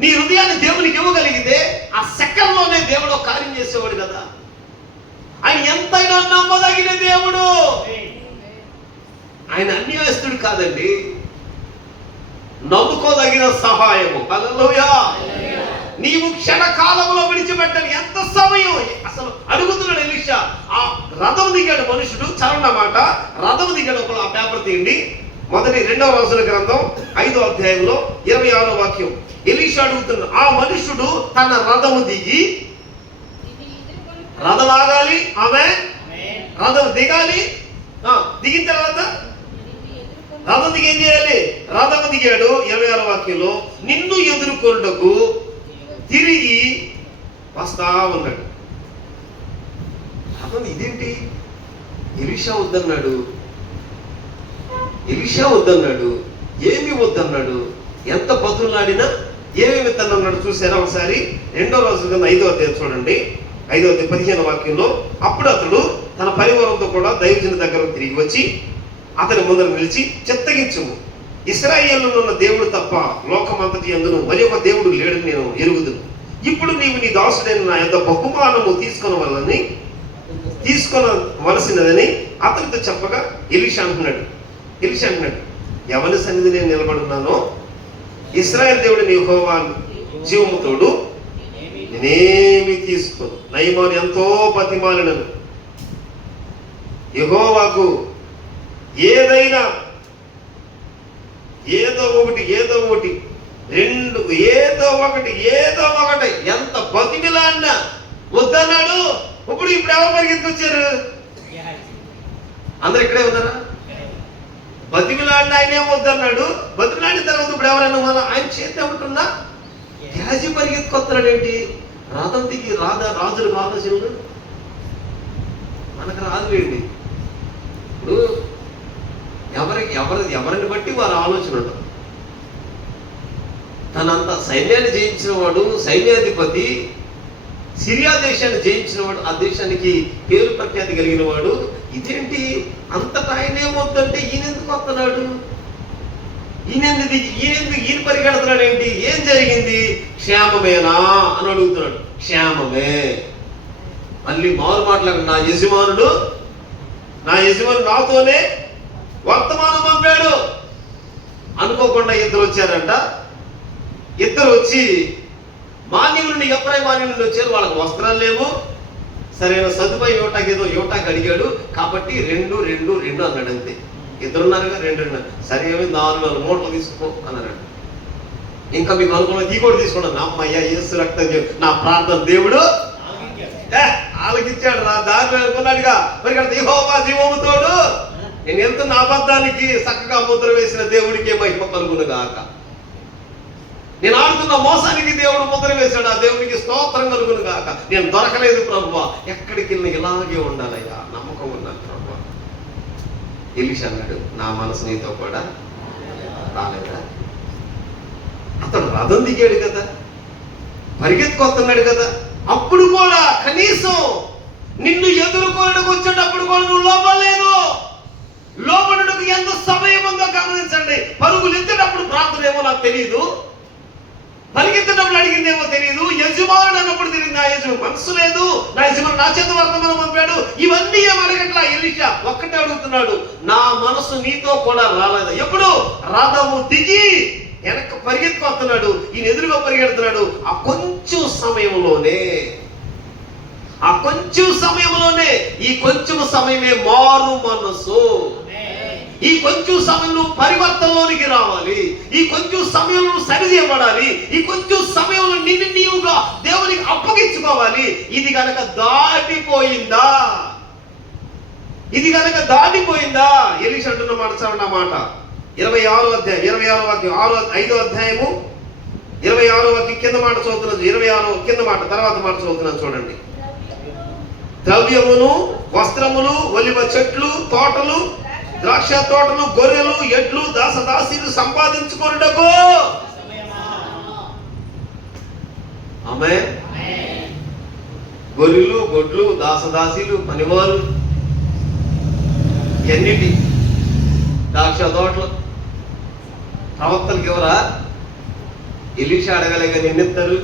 నీ హృదయాన్ని దేవునికి ఇవ్వగలిగితే, ఆ సెకండ్లోనే దేవుడు కార్యం చేసేవాడు కదా. ఆయన ఎంతైనా నమ్మదగిన దేవుడు. ఆయన అన్యాయస్తుడు కాదండి, నమ్ముకోదగిన సహాయము. హల్లెలూయా. నీవు క్షణకాలంలో విడిచిపెట్టని ఎంత సమయం అసలు అడుగుతున్నాడు ఎలీషా. ఆ రథం దిగాడు మనుషుడు, చదవన్నమాట. రథం దిగాడు. ఒకళ్ళు ఆ పేపర్ తీయండి. 2వ రాజుల గ్రంథం 5వ అధ్యాయంలో 26వ వాక్యం. ఎలీషా అడుగుతున్నాడు, ఆ మనుషుడు తన రథము దిగి, రథం ఆగాలి, ఆమె రథం దిగాలి, దిగిన తర్వాత రథం దిగి ఏం చేయాలి? రథము దిగాడు. 26వ వాక్యంలో నిన్ను ఎదుర్కొంటకు తిరిగి వస్తా ఉన్నాడు. రథం ఇదేంటి? ఎలీషా వద్దన్నాడు, ఎలీషా వద్దన్నాడు, ఏమి వద్దన్నాడు, ఎంత బతులాడినా ఏమేమి తనన్నాడు చూసారా ఒకసారి. 2వ రోజు 5వ అధ్యాయం చూడండి, 5వ అధ్యాయం 15వ వాక్యంలో, అప్పుడు అతడు తన పరివారంతో కూడా దైవజనుని దగ్గరకు తిరిగి వచ్చి అతని ముందర నిలిచి, చిత్తగించుము, ఇశ్రాయేలులో ఉన్న దేవుడు తప్ప లోకమంతటి యందును మరి ఒక దేవుడు లేడని నేను ఎరుగుదును. ఇప్పుడు నీవు నీ దాసుడైన నా యొక్క బహుమానము తీసుకొనవలసినదని అతనితో చెప్పగా ఎలీషా అంటున్నాడు, ఎవరి సన్నిధి నేను నిలబడున్నానో ఇశ్రాయేలు దేవుడిని యెహోవా జీవము తోడు నేనేమి తీసుకోను. నయమాను ఎంతో బతిమాలినను, యెహోవాకు ఏదైనా ఏదో ఒకటి ఎంత బతిమిలాడినా వద్దన్నాడు. ఇప్పుడు ఎవరు పరిగెత్తుకొచ్చారు? అందరు ఇక్కడే ఉన్నారా? బతిమిలాడిన ఆయన ఏం వద్దన్నాడు, బతిమిలాడిన తర్వాత ఇప్పుడు ఎవరైనా ఆయన చేతి ఏమంటున్నా గ్యాజీ పరిగెత్తుకొస్తున్నాడు ఏంటి? రథం దిగి రాజులు ఆలోచనలు మనకు రాదులేండి. ఇప్పుడు ఎవరిని బట్టి వారి ఆలోచన ఉండదు. తనంత సైన్యాన్ని జయించిన వాడు, సైన్యాధిపతి, సిరియా దేశాన్ని జయించిన వాడు, ఆ దేశానికి పేరు ప్రఖ్యాతి కలిగిన వాడు, ఇదేంటి అంతటా ఆయనే వద్దంటే ఈయనెందుకు వస్తున్నాడు? ఈయన పరిగెడుతున్నాడు ఏంటి? ఏం జరిగింది? క్షేమమేనా అని అడుగుతున్నాడు. క్షేమమే. మళ్ళీ మారు మాట్లాడు, నా యజమానుడు నాతోనే వర్తమానం పంపాడు. అనుకోకుండా ఇద్దరు వచ్చారంట. ఇద్దరు వచ్చి మాన్యులు ఎప్పుడైనా మాన్యులు వచ్చారు, వాళ్ళకి వస్త్రాలు లేవు, సరైన సదుపాయం యోటాకి అడిగాడు కాబట్టి 2 అన్నాడు. అంతే. ఇద్దరున్నారుగా 2 సరే 4 మూటలు తీసుకో అన్నాడు. ఇంకా మీకు అనుకున్న ఈ కూడా తీసుకున్నాను. అమ్మయ్య యేసు రక్తం చెప్పి నా ప్రార్థన దేవుడు ఆలకిచ్చాడు. నా దారిలో అనుకున్నాడుగా, మరి యెహోవా జీవము తోడు నేను వెళ్తున్న అబద్ధానికి చక్కగా ముద్ర వేసిన దేవుడికే మహిమ కలుగును గాక. నేను ఆడుతున్న మోసానికి దేవుడు ముద్ర వేశాడు, ఆ దేవునికి స్తోత్రం కలుగును గాక. నేను దొరకలేదు ప్రభువా, ఎక్కడికి వెళ్ళిన ఇలాగే ఉండాలయ్యా, నమ్మకం ఉన్నాను ప్రభువా. ఎలీషా అన్నాడు, నా మనసు నీతో కూడా రాలేదా? అతడు రథం దిగాడు కదా, పరిగెత్తుకొస్తున్నాడు కదా, అప్పుడు కూడా కనీసం నిన్ను ఎదుర్కోవడానికి వచ్చేటప్పుడు కూడా నువ్వు లోపలేదు. లోపడకు ఎంత సమయం ఉందో గమనించండి. పరుగులు ఎత్తేటప్పుడు ప్రార్థన ఏమో నాకు తెలియదు, పరిగెత్తేటప్పుడు అడిగిందేమో తెలియదు, యజమానుడు అన్నప్పుడు తెలియదు నా యజమాను మనసు లేదు, నా యజమాను నా చేత వర్తమానం పంపాడు. ఇవన్నీ ఏమడగట్లా. ఎలీషా ఒక్కటే అడుగుతున్నాడు, నా మనసు నీతో కూడా రాలేదా? ఎప్పుడు? రథము దిగి వెనక్కి పరిగెత్తుకొస్తున్నాడు, ఈయన ఎదురుగా పరిగెడుతున్నాడు. ఆ కొంచెం సమయంలోనే ఈ కొంచెం సమయమే మారు మనసు. ఈ కొంచెం సమయంలో పరివర్తనలోనికి రావాలి. ఈ కొంచెం సమయంలో సరిచేయబడాలి. ఈ కొంచెం సమయంలో నిన్ను నీవుగా దేవునికి అప్పగించుకోవాలి. ఇది కనుక దాటిపోయిందా ఎలీషా అంటున్న మాట చూడండి. ఆ మాట 26వ అధ్యాయం 26వ వాక్యం 5వ అధ్యాయము 26వ వాక్యం కింద మాట చదువుతున్నాను. 26వ కింద మాట తర్వాత మాట చదువుతున్నాను చూడండి. ద్రవ్యమును, వస్త్రములు, ఒలివ చెట్లు, తోటలు, ద్రాక్ష తోటలు, గొర్రెలు, ఎడ్లు, దాసదాసీలు సంపాదించుకొనుటకు. ఆమేన్. గొర్రెలు, గొడ్లు, దాసదాసీలు, పనివారు, ఎన్నిటి ద్రాక్ష తోటలు. ప్రవక్తలకు ఎవరా? ఎలీషా అడగలేక నిన్నెత్తారు.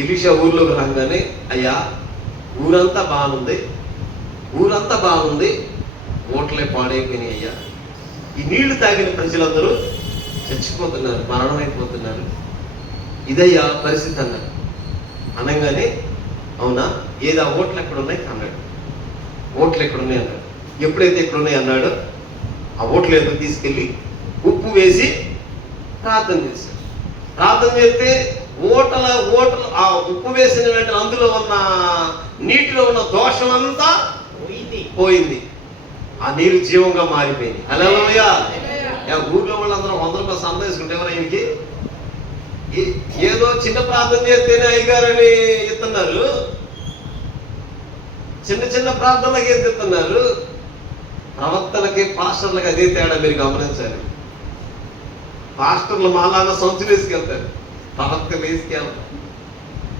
ఎలీషా ఊర్లోకి రాగానే, అయ్యా ఊరంతా బాగుంది, ఓట్లే పాడైపోయినాయి అయ్యా, ఈ నీళ్లు తాగిన ప్రజలందరూ చచ్చిపోతున్నారు, మరణం అయిపోతున్నారు, ఇదయ్యా పరిస్థితి అన్నారు. అనగానే అవునా, ఏదా ఓట్లు ఎక్కడున్నాయి అన్నాడు. ఓట్లు ఎక్కడున్నాయి అన్నాడు. ఎప్పుడైతే ఎక్కడున్నాయి అన్నాడో ఆ ఓట్లు ఏదో తీసుకెళ్ళి ఉప్పు వేసి ప్రార్థన చేశాడు. ప్రార్థన చేస్తే ఓటలు ఆ ఉప్పు వేసిన వెంటనే అందులో ఉన్న నీటిలో ఉన్న దోషం అంతా పోయింది. ఆ నీరు జీవంగా మారిపోయింది. హల్లెలూయా. ఊర్లో వాళ్ళందరూ 100 రూపాయలు సందా తీసుకుంటే ఎవరు ఆయనకి? ఏదో చిన్న ప్రార్థన చేస్తేనే అయ్యగారని ఇస్తున్నారు, చిన్న ప్రార్థనలకు ఏం ఇస్తున్నారు. ప్రవక్తలకి పాస్టర్లకి అదే తేడా, మీరు గమనించాలి. పాస్టర్లు మాలాగా సంచులు వేసుకెళ్తారు, ప్రవక్తలు వేసుకెళ్తారు.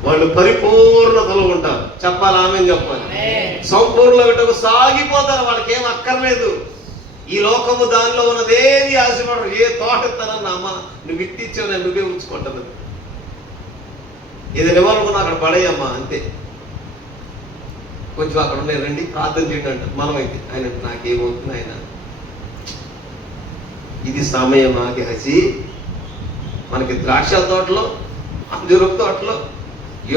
వాళ్ళు పరిపూర్ణతలో ఉంటారు. చెప్పాలి, ఆమె చెప్పాలి. సంపూర్ణంగా సాగిపోతారు, వాళ్ళకి ఏం అక్కర్లేదు. ఈ లోకము దానిలో ఉన్నదేది ఆశపడరు. ఏ తోట ఇస్తానన్నా, అమ్మ నువ్వు ఇట్టిచ్చావు, నేను నువ్వే ఉంచుకుంటాను. ఏదైనా ఇవ్వాలనుకున్నా అక్కడ పడేయమ్మా, అంతే. కొంచెం అక్కడ ఉన్నాయి, రండి ప్రార్థన చేయండి అంటారు. మనమైతే ఆయన నాకేమవుతుంది ఆయన, ఇది సమయం ఆగి హసి. మనకి ద్రాక్ష తోటలో, అంజూరపు తోటలో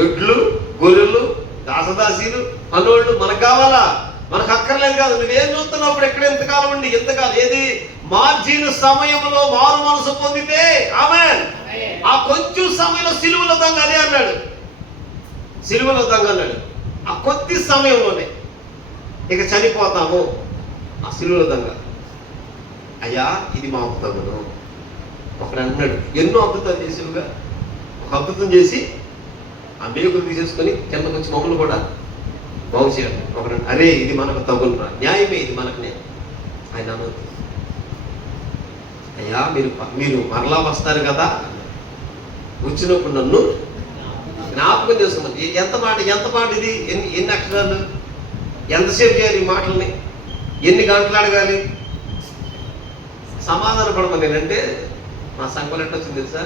ఎడ్లు, గొర్రెలు, దాసదాసీలు, పనోళ్ళు మనకు కావాలా? మనకు అక్కర్లేదు కాదు. నువ్వేం చూస్తున్నావు? అప్పుడు ఎక్కడ ఎంతకాలం ఉండి ఎంతకాలం ఏది మార్జిన్ సమయంలో మారు మనసు పొందితే ఆమేన్. ఆ కొంచెం సమయంలో సిలువలో దొంగ అదే అన్నాడు, సిలువలో దొంగ అన్నాడు. ఆ కొద్ది సమయంలోనే ఇక చనిపోతాము. ఆ సిలువలో దొంగ, అయ్యా ఇది మా అద్భుతమును. ఒకడు అన్నాడు, ఎన్నో అద్భుతాలు చేసివుగా. ఒక అద్భుతం చేసి ఆ మేకులు తీసేసుకొని కిందకు వచ్చి మమ్మల్ని కూడా బాగు చేయాలి. ఒకడు అరే ఇది మనకు తగులురా, న్యాయమే ఇది మనకు. నేను ఆయన అన్నది, అయ్యా మీరు మరలా వస్తారు కదా, వచ్చినప్పుడు నన్ను జ్ఞాపకం చేసుకోమని. ఎంత మాట ఇది? ఎన్ని అక్షరాలు? ఎంతసేపు చేయాలి ఈ మాటల్ని? ఎన్ని గంటలు అడగాలి? సమాధాన పడమని. నేనంటే మా సంఘం ఎట్లా వచ్చింది తెలుసా?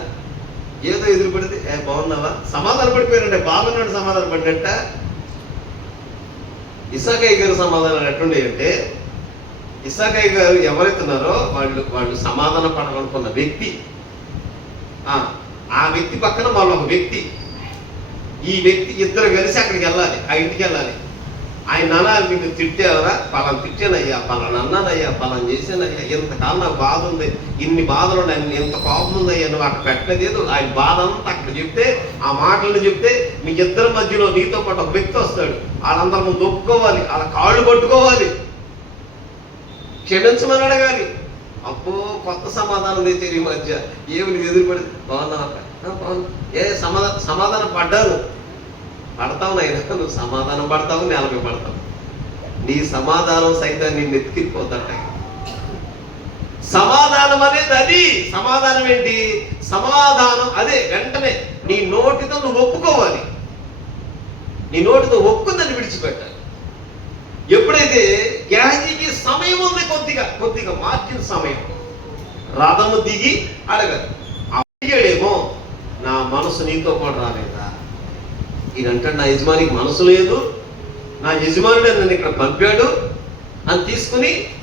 ఏదో ఎదురు పడితే బాగున్నావా, సమాధాన పడిపోయారంటే బాగున్నాడు సమాధాన పడినట్ట. ఇసాకయ్య గారు సమాధానాలు ఎట్లుండే అంటే, ఇసాకయ్య గారు ఎవరైతున్నారో వాళ్ళు సమాధాన పడాలనుకున్న వ్యక్తి, ఆ వ్యక్తి పక్కన వాళ్ళు ఒక వ్యక్తి, ఈ వ్యక్తి ఇద్దరు కలిసి అక్కడికి వెళ్ళాలి, ఆ ఇంటికి వెళ్ళాలి. ఆయన అనాలి, మీకు తిట్టారా? పలానా తిట్టానయ్యా, పలానా అన్నానయ్యా, పలానా చేశానయ్యా, ఇంతకాలం నాకు బాధ ఉంది, ఇన్ని బాధలు ఉన్నాయి, ఎంత కోపం ఉందయ్యా, నువ్వు అక్కడ పెట్టలేదు. ఆయన బాధ అంతా అక్కడ చెప్తే, ఆ మాటలను చెప్తే, మీ ఇద్దరి మధ్యలో నీతో పాటు ఒక వ్యక్తి వస్తాడు. వాళ్ళందరూ ముందు ఒప్పుకోవాలి, వాళ్ళ కాళ్ళు పట్టుకోవాలి, క్షమించమని అడగాలి. అబ్బో కొత్త సమాధానం తెచ్చారు ఈ మధ్య. ఏమి నువ్వు ఎదురుపడి బాగున్నావు అక్క, బాగున్నా, సమాధానం పడతావు నాయన, నువ్వు సమాధానం పడతావు, నేలపై పడతావు. నీ సమాధానం సైతం నిన్ను ఎత్తుకిపోతాట. సమాధానం అనేది అది. సమాధానం ఏంటి? సమాధానం అదే వెంటనే నీ నోటితో నువ్వు ఒప్పుకోవాలి. నీ నోటితో ఒప్పుకుందని విడిచిపెట్టాలి. ఎప్పుడైతే గ్యాజీకి సమయం ఉంది, కొద్దిగా మార్చిన సమయం, రథము దిగి అడగాలి. అడిగాడేమో, నా మనసు నీతో పాటు రాలేదా? ఈయనంటే నా యజమానికి మనసు లేదు, నా యజమానుడే నన్ను ఇక్కడ పంపాడు అని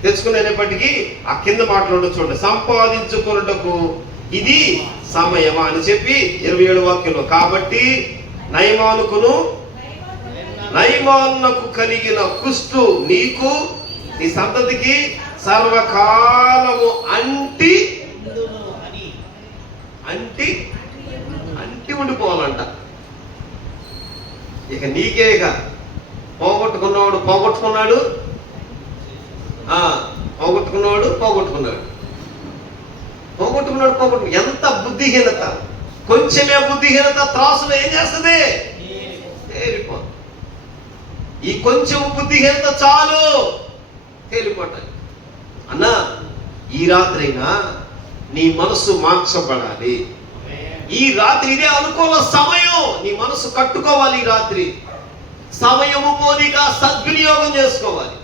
తెచ్చుకునేపటికీ ఆ కింద మాట్లాడటం చూడండి. సంపాదించుకున్నటకు ఇది సమయమా అని చెప్పి 27 వాక్యంలో, కాబట్టి నయమానునకు కలిగిన కుష్టు నీకు నీ సంతతికి సర్వకాలము అంటి ఉండిపోవాలంట. ఇక నీకే, ఇక పోగొట్టుకున్నాడు. ఎంత బుద్ధిహీనత! కొంచెమే బుద్ధిహీనత త్రాసులో ఏం చేస్తుంది? తేలిపోతుంది. ఈ కొంచెం బుద్ధిహీనత చాలు తేలిపోతాయి. అన్నా, ఈ రాత్రైనా నీ మనసు మార్చబడాలి. ఈ రాత్రి ఇదే అనుకూల సమయం, నీ మనసు కట్టుకోవాలి. ఈ రాత్రి సమయము పోనీగా సద్వినియోగం చేసుకోవాలి.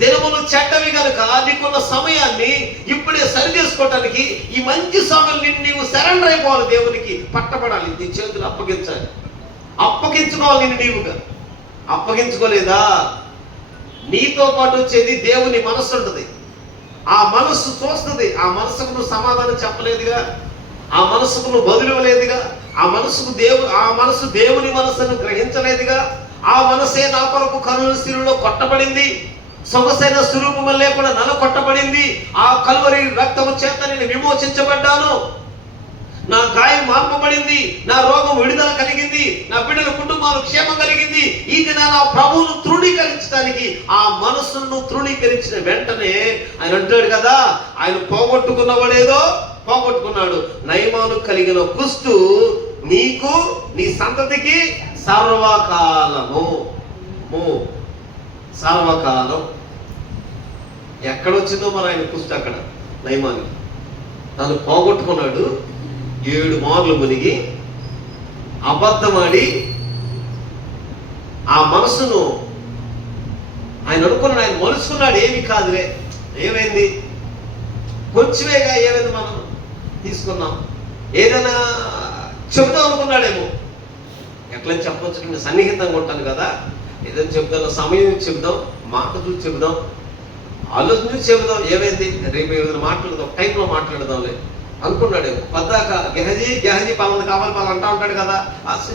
దినములు చెడ్డవి కనుక నీకున్న సమయాన్ని ఇప్పుడే సరి చేసుకోవటానికి ఈ మంచి సమయం నీవు సరెండర్ అయిపోవాలి. దేవునికి పట్టబడాలి, నీ చేతులు అప్పగించుకోవాలి. నిన్ను నీవుగా అప్పగించుకోలేదా? నీతో పాటు వచ్చేది దేవుని మనస్సు ఉంటుంది. ఆ మనస్సు చూస్తుంది. ఆ మనస్సుకు నువ్వు సమాధానం చెప్పలేదుగా, ఆ మనస్సుకు నువ్వు బదులు ఇవ్వలేదుగా, ఆ మనస్సు దేవుని మనస్సును గ్రహించలేదుగా. ఆ మనసే నా కొరకు కరుణ శిలువలో కొట్టబడింది, సొగసైన స్వరూపం లేకుండా నల కొట్టబడింది. ఆ కల్వరి రక్తము చేత నేను విమోచించబడ్డాను, నా గాయం మార్పబడింది, నా రోగం విడుదల కలిగింది, నా బిడ్డల కుటుంబాలు క్షేమం కలిగింది. ఈ దిన నా ప్రభువును తృణీకరించడానికి ఆ మనస్సును తృణీకరించిన వెంటనే ఆయన అంటాడు కదా, ఆయన పోగొట్టుకున్నవాడేదో పోగొట్టుకున్నాడు. నయమాను కలిగిన కుష్టు నీకు నీ సంతతికి సర్వకాలం. ఎక్కడొచ్చిందో మరి ఆయన కుష్టి అక్కడ నయమానికి. తను పోగొట్టుకున్నాడు, 7 మార్లు మునిగి అబద్ధమాడి ఆ మనసును ఆయన అనుకున్నాడు, ఆయన మలుచుకున్నాడు. ఏమి కాదులే, ఏమైంది, కొంచెమేగా, ఏమైంది, మనం తీసుకున్నాం, ఏదైనా చెబుదాం అనుకున్నాడేమో. ఎట్లని చెప్పవచ్చు, నేను సన్నిహితంగా ఉంటాను కదా, ఏదైనా చెబుదాం, సమయం చెబుదాం, మాట చూసి చెబుదాం, ఆలోచన చూసి చెబుదాం, ఏమైంది, రేపు ఏదైనా మాట్లాడదాం, టైంలో మాట్లాడదాంలే అనుకున్నాడేమో. పద్దాక గెహజీ పలానా కావాలి పలానా అంటా ఉంటాడు కదా,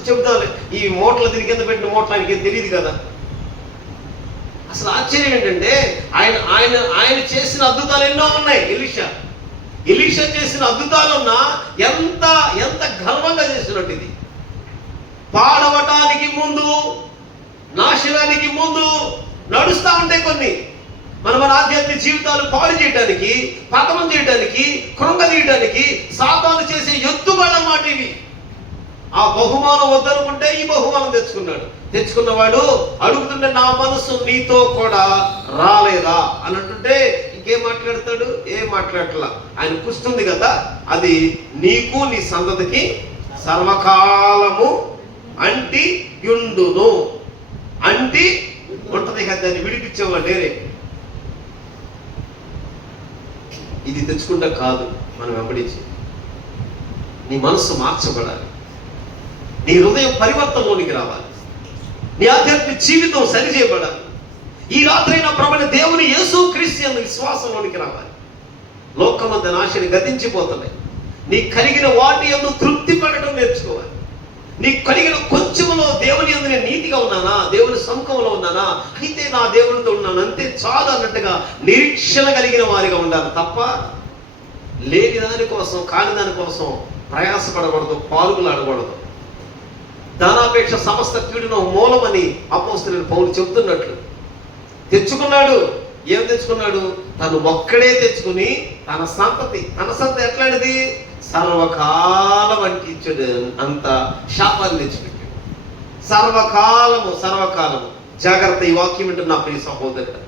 చెబుదాంలే. ఈ మూటలు దీని కింద పెట్టిన మూటలు ఆయనకి తెలియదు కదా. అసలు ఆశ్చర్యం ఏంటంటే ఆయన ఆయన ఆయన చేసిన అద్భుతాలు ఎన్నో ఉన్నాయి. ఎలీషా చేసిన అద్భుతాలున్నా ఎంత ఎంత గర్వంగా చేసినట్టు. ఇది పాడవటానికి ముందు, నాశనానికి ముందు నడుస్తూ ఉంటాయి కొన్ని. మన ఆధ్యాత్మిక జీవితాలు పాడు చేయడానికి, పతనం చేయడానికి, కృంగదీయడానికి సాతాను చేసే ఎత్తుబడి అన్నమాట ఇవి. ఆ బహుమానం వద్దనుకుంటే ఈ బహుమానం తెచ్చుకున్నవాడు అడుగుతుంటే నా మనసు నీతో కూడా రాలేదా అని అంటుంటే ఇంకేం మాట్లాడతాడు, ఏం మాట్లాడట్లా. ఆయన కుస్తుంది కదా, అది నీకు నీ సంతతికి సర్వకాలము అంటి యుండును. అంటి ఉంటది కదా, దాన్ని విడిపించేవాడు లేరే. ఇది తెచ్చుకుంటా కాదు, మనం వెంబడించి నీ మనస్సు మార్చబడాలి, నీ హృదయం పరివర్తనలోనికి రావాలి, నీ ఆధ్యాత్మిక జీవితం సరిచేయబడాలి. ఈ రాత్రైనా ప్రభువైన దేవుని యేసు క్రీస్తు యందు విశ్వాసంలోనికి రావాలి. లోకమంత నాశని గతించిపోతున్నాయి. నీ కలిగిన వాటి యందు తృప్తి పడటం నేర్చుకోవాలి. నీ కలిగిన కొంచెంలో దేవుని యందు నేను నీతిగా ఉన్నానా, దేవుని సముఖంలో ఉన్నానా, అయితే నా దేవునితో ఉన్నాను అంతే చాలు అన్నట్టుగా నిరీక్షణ కలిగిన వారిగా ఉండాలి తప్ప లేని దానికోసం, కాని దానికోసం ప్రయాసపడకూడదు, పాల్గొలాడకూడదు. ధనాపేక్ష సమస్త కీడును మూలమని అపోస్తలుడైన పౌలు చెబుతున్నట్లు తెచ్చుకున్నాడు. ఏం తెచ్చుకున్నాడు? తను ఒక్కడే తెచ్చుకుని తన సంతతి ఎట్లాంటిది, సర్వకాలం అంటించాడు. అంత శాపాన్ని తెచ్చిపెట్టాడు. సర్వకాలము. జాగ్రత్త, ఈ వాక్యం వింటున్న నా ప్రియ సహోదరుడు,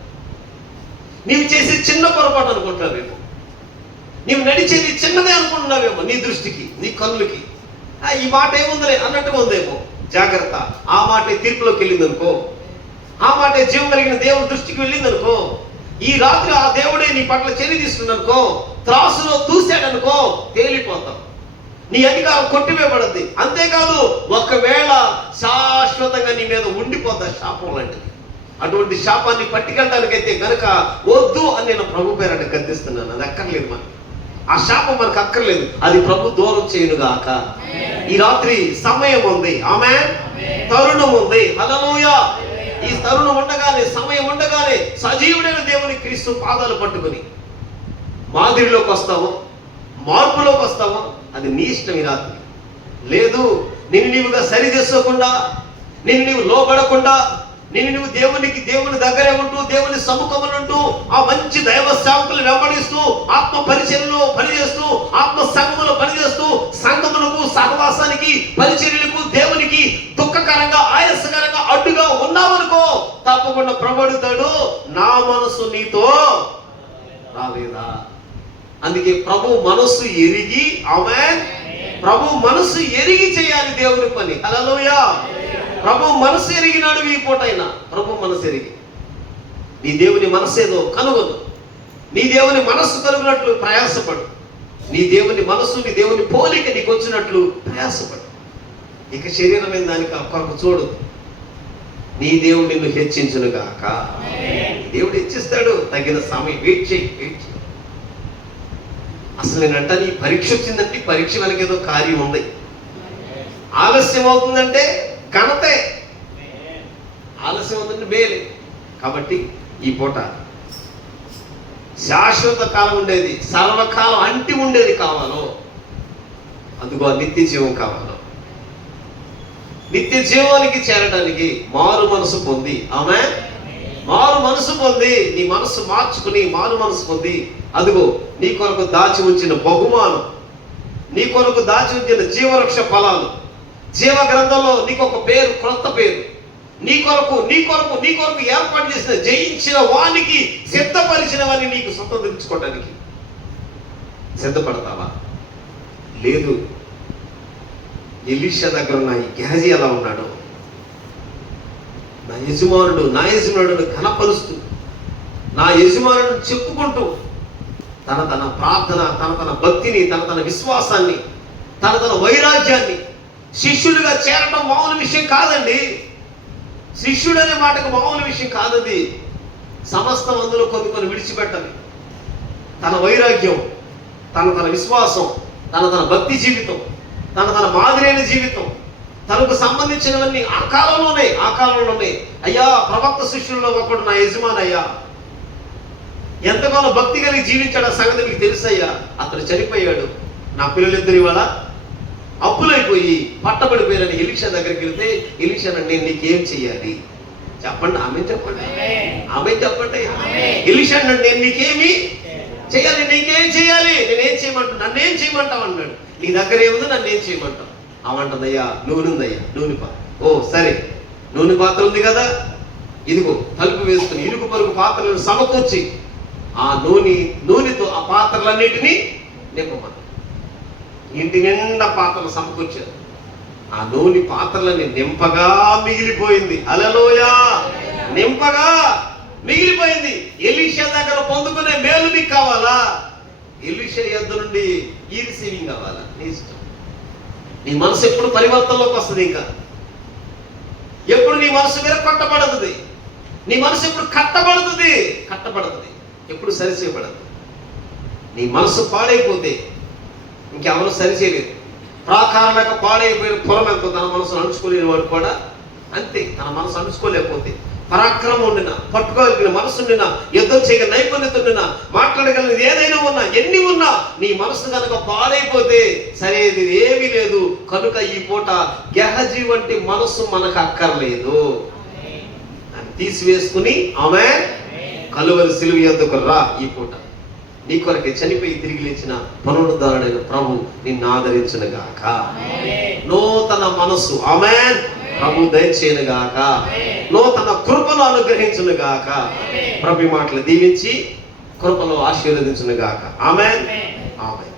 నీవు చేసే చిన్న పొరపాటు అనుకుంటున్నావేమో, నీవు నడిచేది చిన్నదే అనుకుంటున్నావేమో, నీ దృష్టికి, నీ కన్నులకి ఈ మాట ఏముందలే అన్నట్టుగా ఉందేమో. జాగ్రత్త, ఆ మాటే తీర్పులోకి వెళ్ళింది అనుకో, ఆ మాటే జీవం కలిగిన దేవుడి దృష్టికి వెళ్ళింది అనుకో, ఈ రాత్రి ఆ దేవుడే నీ పట్ల చర్య తీసుకున్ననుకో, త్రాసులో తూసాడనుకో, తేలిపోతావు, నీ అధికారం కొట్టివేయబడద్ది. అంతేకాదు, ఒకవేళ శాశ్వతంగా నీ మీద ఉండిపోతా శాపం లాంటిది. అటువంటి శాపాన్ని పట్టుకెళ్ళడానికైతే గనక వద్దు అని నేను ప్రభు పేరట గద్దిస్తున్నాను. అది అక్కర్లేదు, మనకి ఆ శాపం మనకు అక్కర్లేదు. అది ప్రభు దూరం చేయునుగాక. ఈ రాత్రి సమయం ఉంది, ఆమేన్, తరుణం ఉంది, హల్లెలూయా. ఈ తరుణం ఉండగానే, సమయం ఉండగానే సజీవుడైన దేవుని క్రీస్తు పాదాలు పట్టుకుని మాదిరిలోకి వస్తావు, మార్పులోకి వస్తావు, అది నీ ఇష్టం. ఈ రాత్రి లేదు, నిన్ను నీవుగా సరి చేసుకోకుండా, నిన్ను నీవు లోబడకుండా, నిన్ను నువ్వు దేవుని దగ్గరే ఉంటూ, దేవుని సముఖములుంటూ, ఆ మంచి దైవ సేవకులు వెంబడిస్తూ, ఆత్మ పరిచర్యలో పనిచేస్తూ, ఆత్మ సంఘములో పనిచేస్తూ, సంఘములకు, సహవాసానికి, పరిచర్యలకు, దేవునికి దుఃఖకరంగా, ఆయాసకరంగా అడ్డుగా ఉన్నావనుకో, తప్పకుండా ప్రభుడుతాడు, నా మనసు నీతో రాలేదా. అందుకే ప్రభు మనస్సు ఎరిగి, ఆమేన్, ప్రభు మనస్సు ఎరిగి చేయాలి దేవుని పని. హల్లెలూయా. ప్రభు మనసు ఎరిగినాడు. ఈ పూటైనా ప్రభు మనసు ఎరిగి నీ దేవుని మనసేదో కనుగొను, నీ దేవుని మనస్సు కలుగునట్లు ప్రయాసపడు, నీ దేవుని మనస్సు, నీ దేవుని పోలిక నీకు వచ్చినట్లు ప్రయాసపడు. ఇక శరీరమైన దానికి కొరకు చూడు. నీ దేవుడు నిన్ను హెచ్చించునుగాక. దేవుడు హెచ్చిస్తాడు. తగిన సమయం వెయిట్ చేయి. అసలు నేనంట, నీ పరీక్ష వచ్చిందంటే పరీక్ష వెనకేదో కార్యం ఉంది. ఆలస్యం అవుతుందంటే ఘనతే, ఆలస్యం అవుతుందంటే మేలే. కాబట్టి ఈ పూట శాశ్వత కాలం ఉండేది, సర్వకాలం అంటి ఉండేది కావాలో, అందుకో నిత్య జీవం కావాలో. నిత్య జీవానికి చేరడానికి మారు మనసు పొంది, ఆమేన్, మారు మనసు పొంది, నీ మనసు మార్చుకుని మారు మనసు పొంది, అదిగో నీ కొరకు దాచి ఉంచిన బహుమానం, నీ కొరకు దాచి ఉంచిన జీవవృక్ష ఫలాలు, జీవ గ్రంథంలో నీకు ఒక పేరు, క్రొత్త పేరు, నీ కొరకు నీ కొరకు నీ కొరకు ఏర్పాటు చేసిన జయించిన వానికి సిద్ధపరిచినవని నీకు స్వతంత్రించుకోవడానికి సిద్ధపడతావా? లేదు. ఎలీషా దగ్గర ఉన్న ఈ గేహజీ ఎలా ఉన్నాడు? నా యజమానుడు ఘనపరుస్తూ, నా యజమానుడు చెప్పుకుంటూ తన ప్రార్థన, తన భక్తిని, తన విశ్వాసాన్ని, తన వైరాగ్యాన్ని, శిష్యులుగా చేరడం మామూలు విషయం కాదండి. శిష్యుడు అనే మాటకు మామూలు విషయం కాదది. సమస్తం అందులో కొన్ని విడిచిపెట్టాలి. తన వైరాగ్యం, తన విశ్వాసం, తన భక్తి జీవితం, తన మాదిరైన జీవితం, తనకు సంబంధించినవన్నీ ఆ కాలంలోనే అయ్యా ప్రవక్త శిష్యుల్లో ఒకడు నా యజమాని అయ్యా, ఎంతగానో భక్తి కలిగి జీవించాడు. ఆ సంగతి మీకు తెలుసయ్యా. అతడు చనిపోయాడు. నా పిల్లలిద్దరి వల్ల అప్పులైపోయి పట్టబడిపోయారని ఎలీషా దగ్గరికి వెళ్తే, ఎలీషా నేను నీకేం చెయ్యాలి చెప్పండి? ఆమె చెప్పండి. ఎలీషా నేను నీకేమి చెయ్యాలి? నీకేం చెయ్యాలి? నేనేం చేయమంటావు? నన్నేం చేయమంటావు అన్నాడు. నీ దగ్గర ఏముందో నన్ను ఏం చేయమంటావు? అవంటదయ్యా నూనె ఉందయ్యా, నూనె ఓ సరే, నూనె పాత్ర ఉంది కదా, ఇదిగో తలుపు వేసుకుని ఇరుకు పరుగు పాత్రలను సమకూర్చి ఆ నూనెతో ఆ పాత్రలన్నిటినీ నింపమని. ఇంటి నిండా పాత్రలు సమకూర్చారు. ఆ నూనె పాత్రలని నింపగా మిగిలిపోయింది. హల్లెలూయా! నింపగా మిగిలిపోయింది. ఎలీషా దగ్గర పొందుకునే మేలు నీకు కావాలా? ఎలీషా యొద్ద నుండి ఈ రిసీవింగ్ కావాలా? నీ ఇష్టం. నీ మనసు ఎప్పుడు పరివర్తనలోకి వస్తుంది. ఇంకా ఎప్పుడు నీ మనసు విరగొట్టబడుతుంది. నీ మనసు ఎప్పుడు కట్టబడుతుంది, ఎప్పుడు సరిచేయబడదు. నీ మనసు పాడైపోతే ఇంకెవరు సరిచేయలేదు. ప్రాకారలేక పాడైపోయిన పొలం ఎంతో తన మనసును అణుచుకోలేని వాడు కూడా అంతే. తన మనసు అణుచుకోలేకపోతే, పరాక్రమం ఉండినా, పట్టుకోగలిగిన మనసు ఉండినా, యుద్ధం చేయగల నైపుణ్యత ఉండినా, మాట్లాడగలిగినది ఏదైనా ఉన్నా, ఎన్ని ఉన్నా, నీ మనసు కనుక పాడైపోతే సరేది ఏమీ లేదు. కనుక ఈ పూట గెహజీ వంటి మనసు మనకు అక్కర్లేదు. అని తీసివేసుకుని ఆమె కలువరి సిలువ యొద్దకు రా. ఈ పూట నీ కొరకే చనిపోయి తిరిగి లేచిన పునరుద్ధరణైన ప్రభు నిన్ను ఆదరించును గాక. నూతన మనసు ఆమేన్ ప్రభు దయచేయును గాక. నూతన కృపను అనుగ్రహించును గాక. ప్రభు మాటలు దీవించి కృపలో ఆశీర్వదించును గాక. ఆమేన్. ఆమేన్.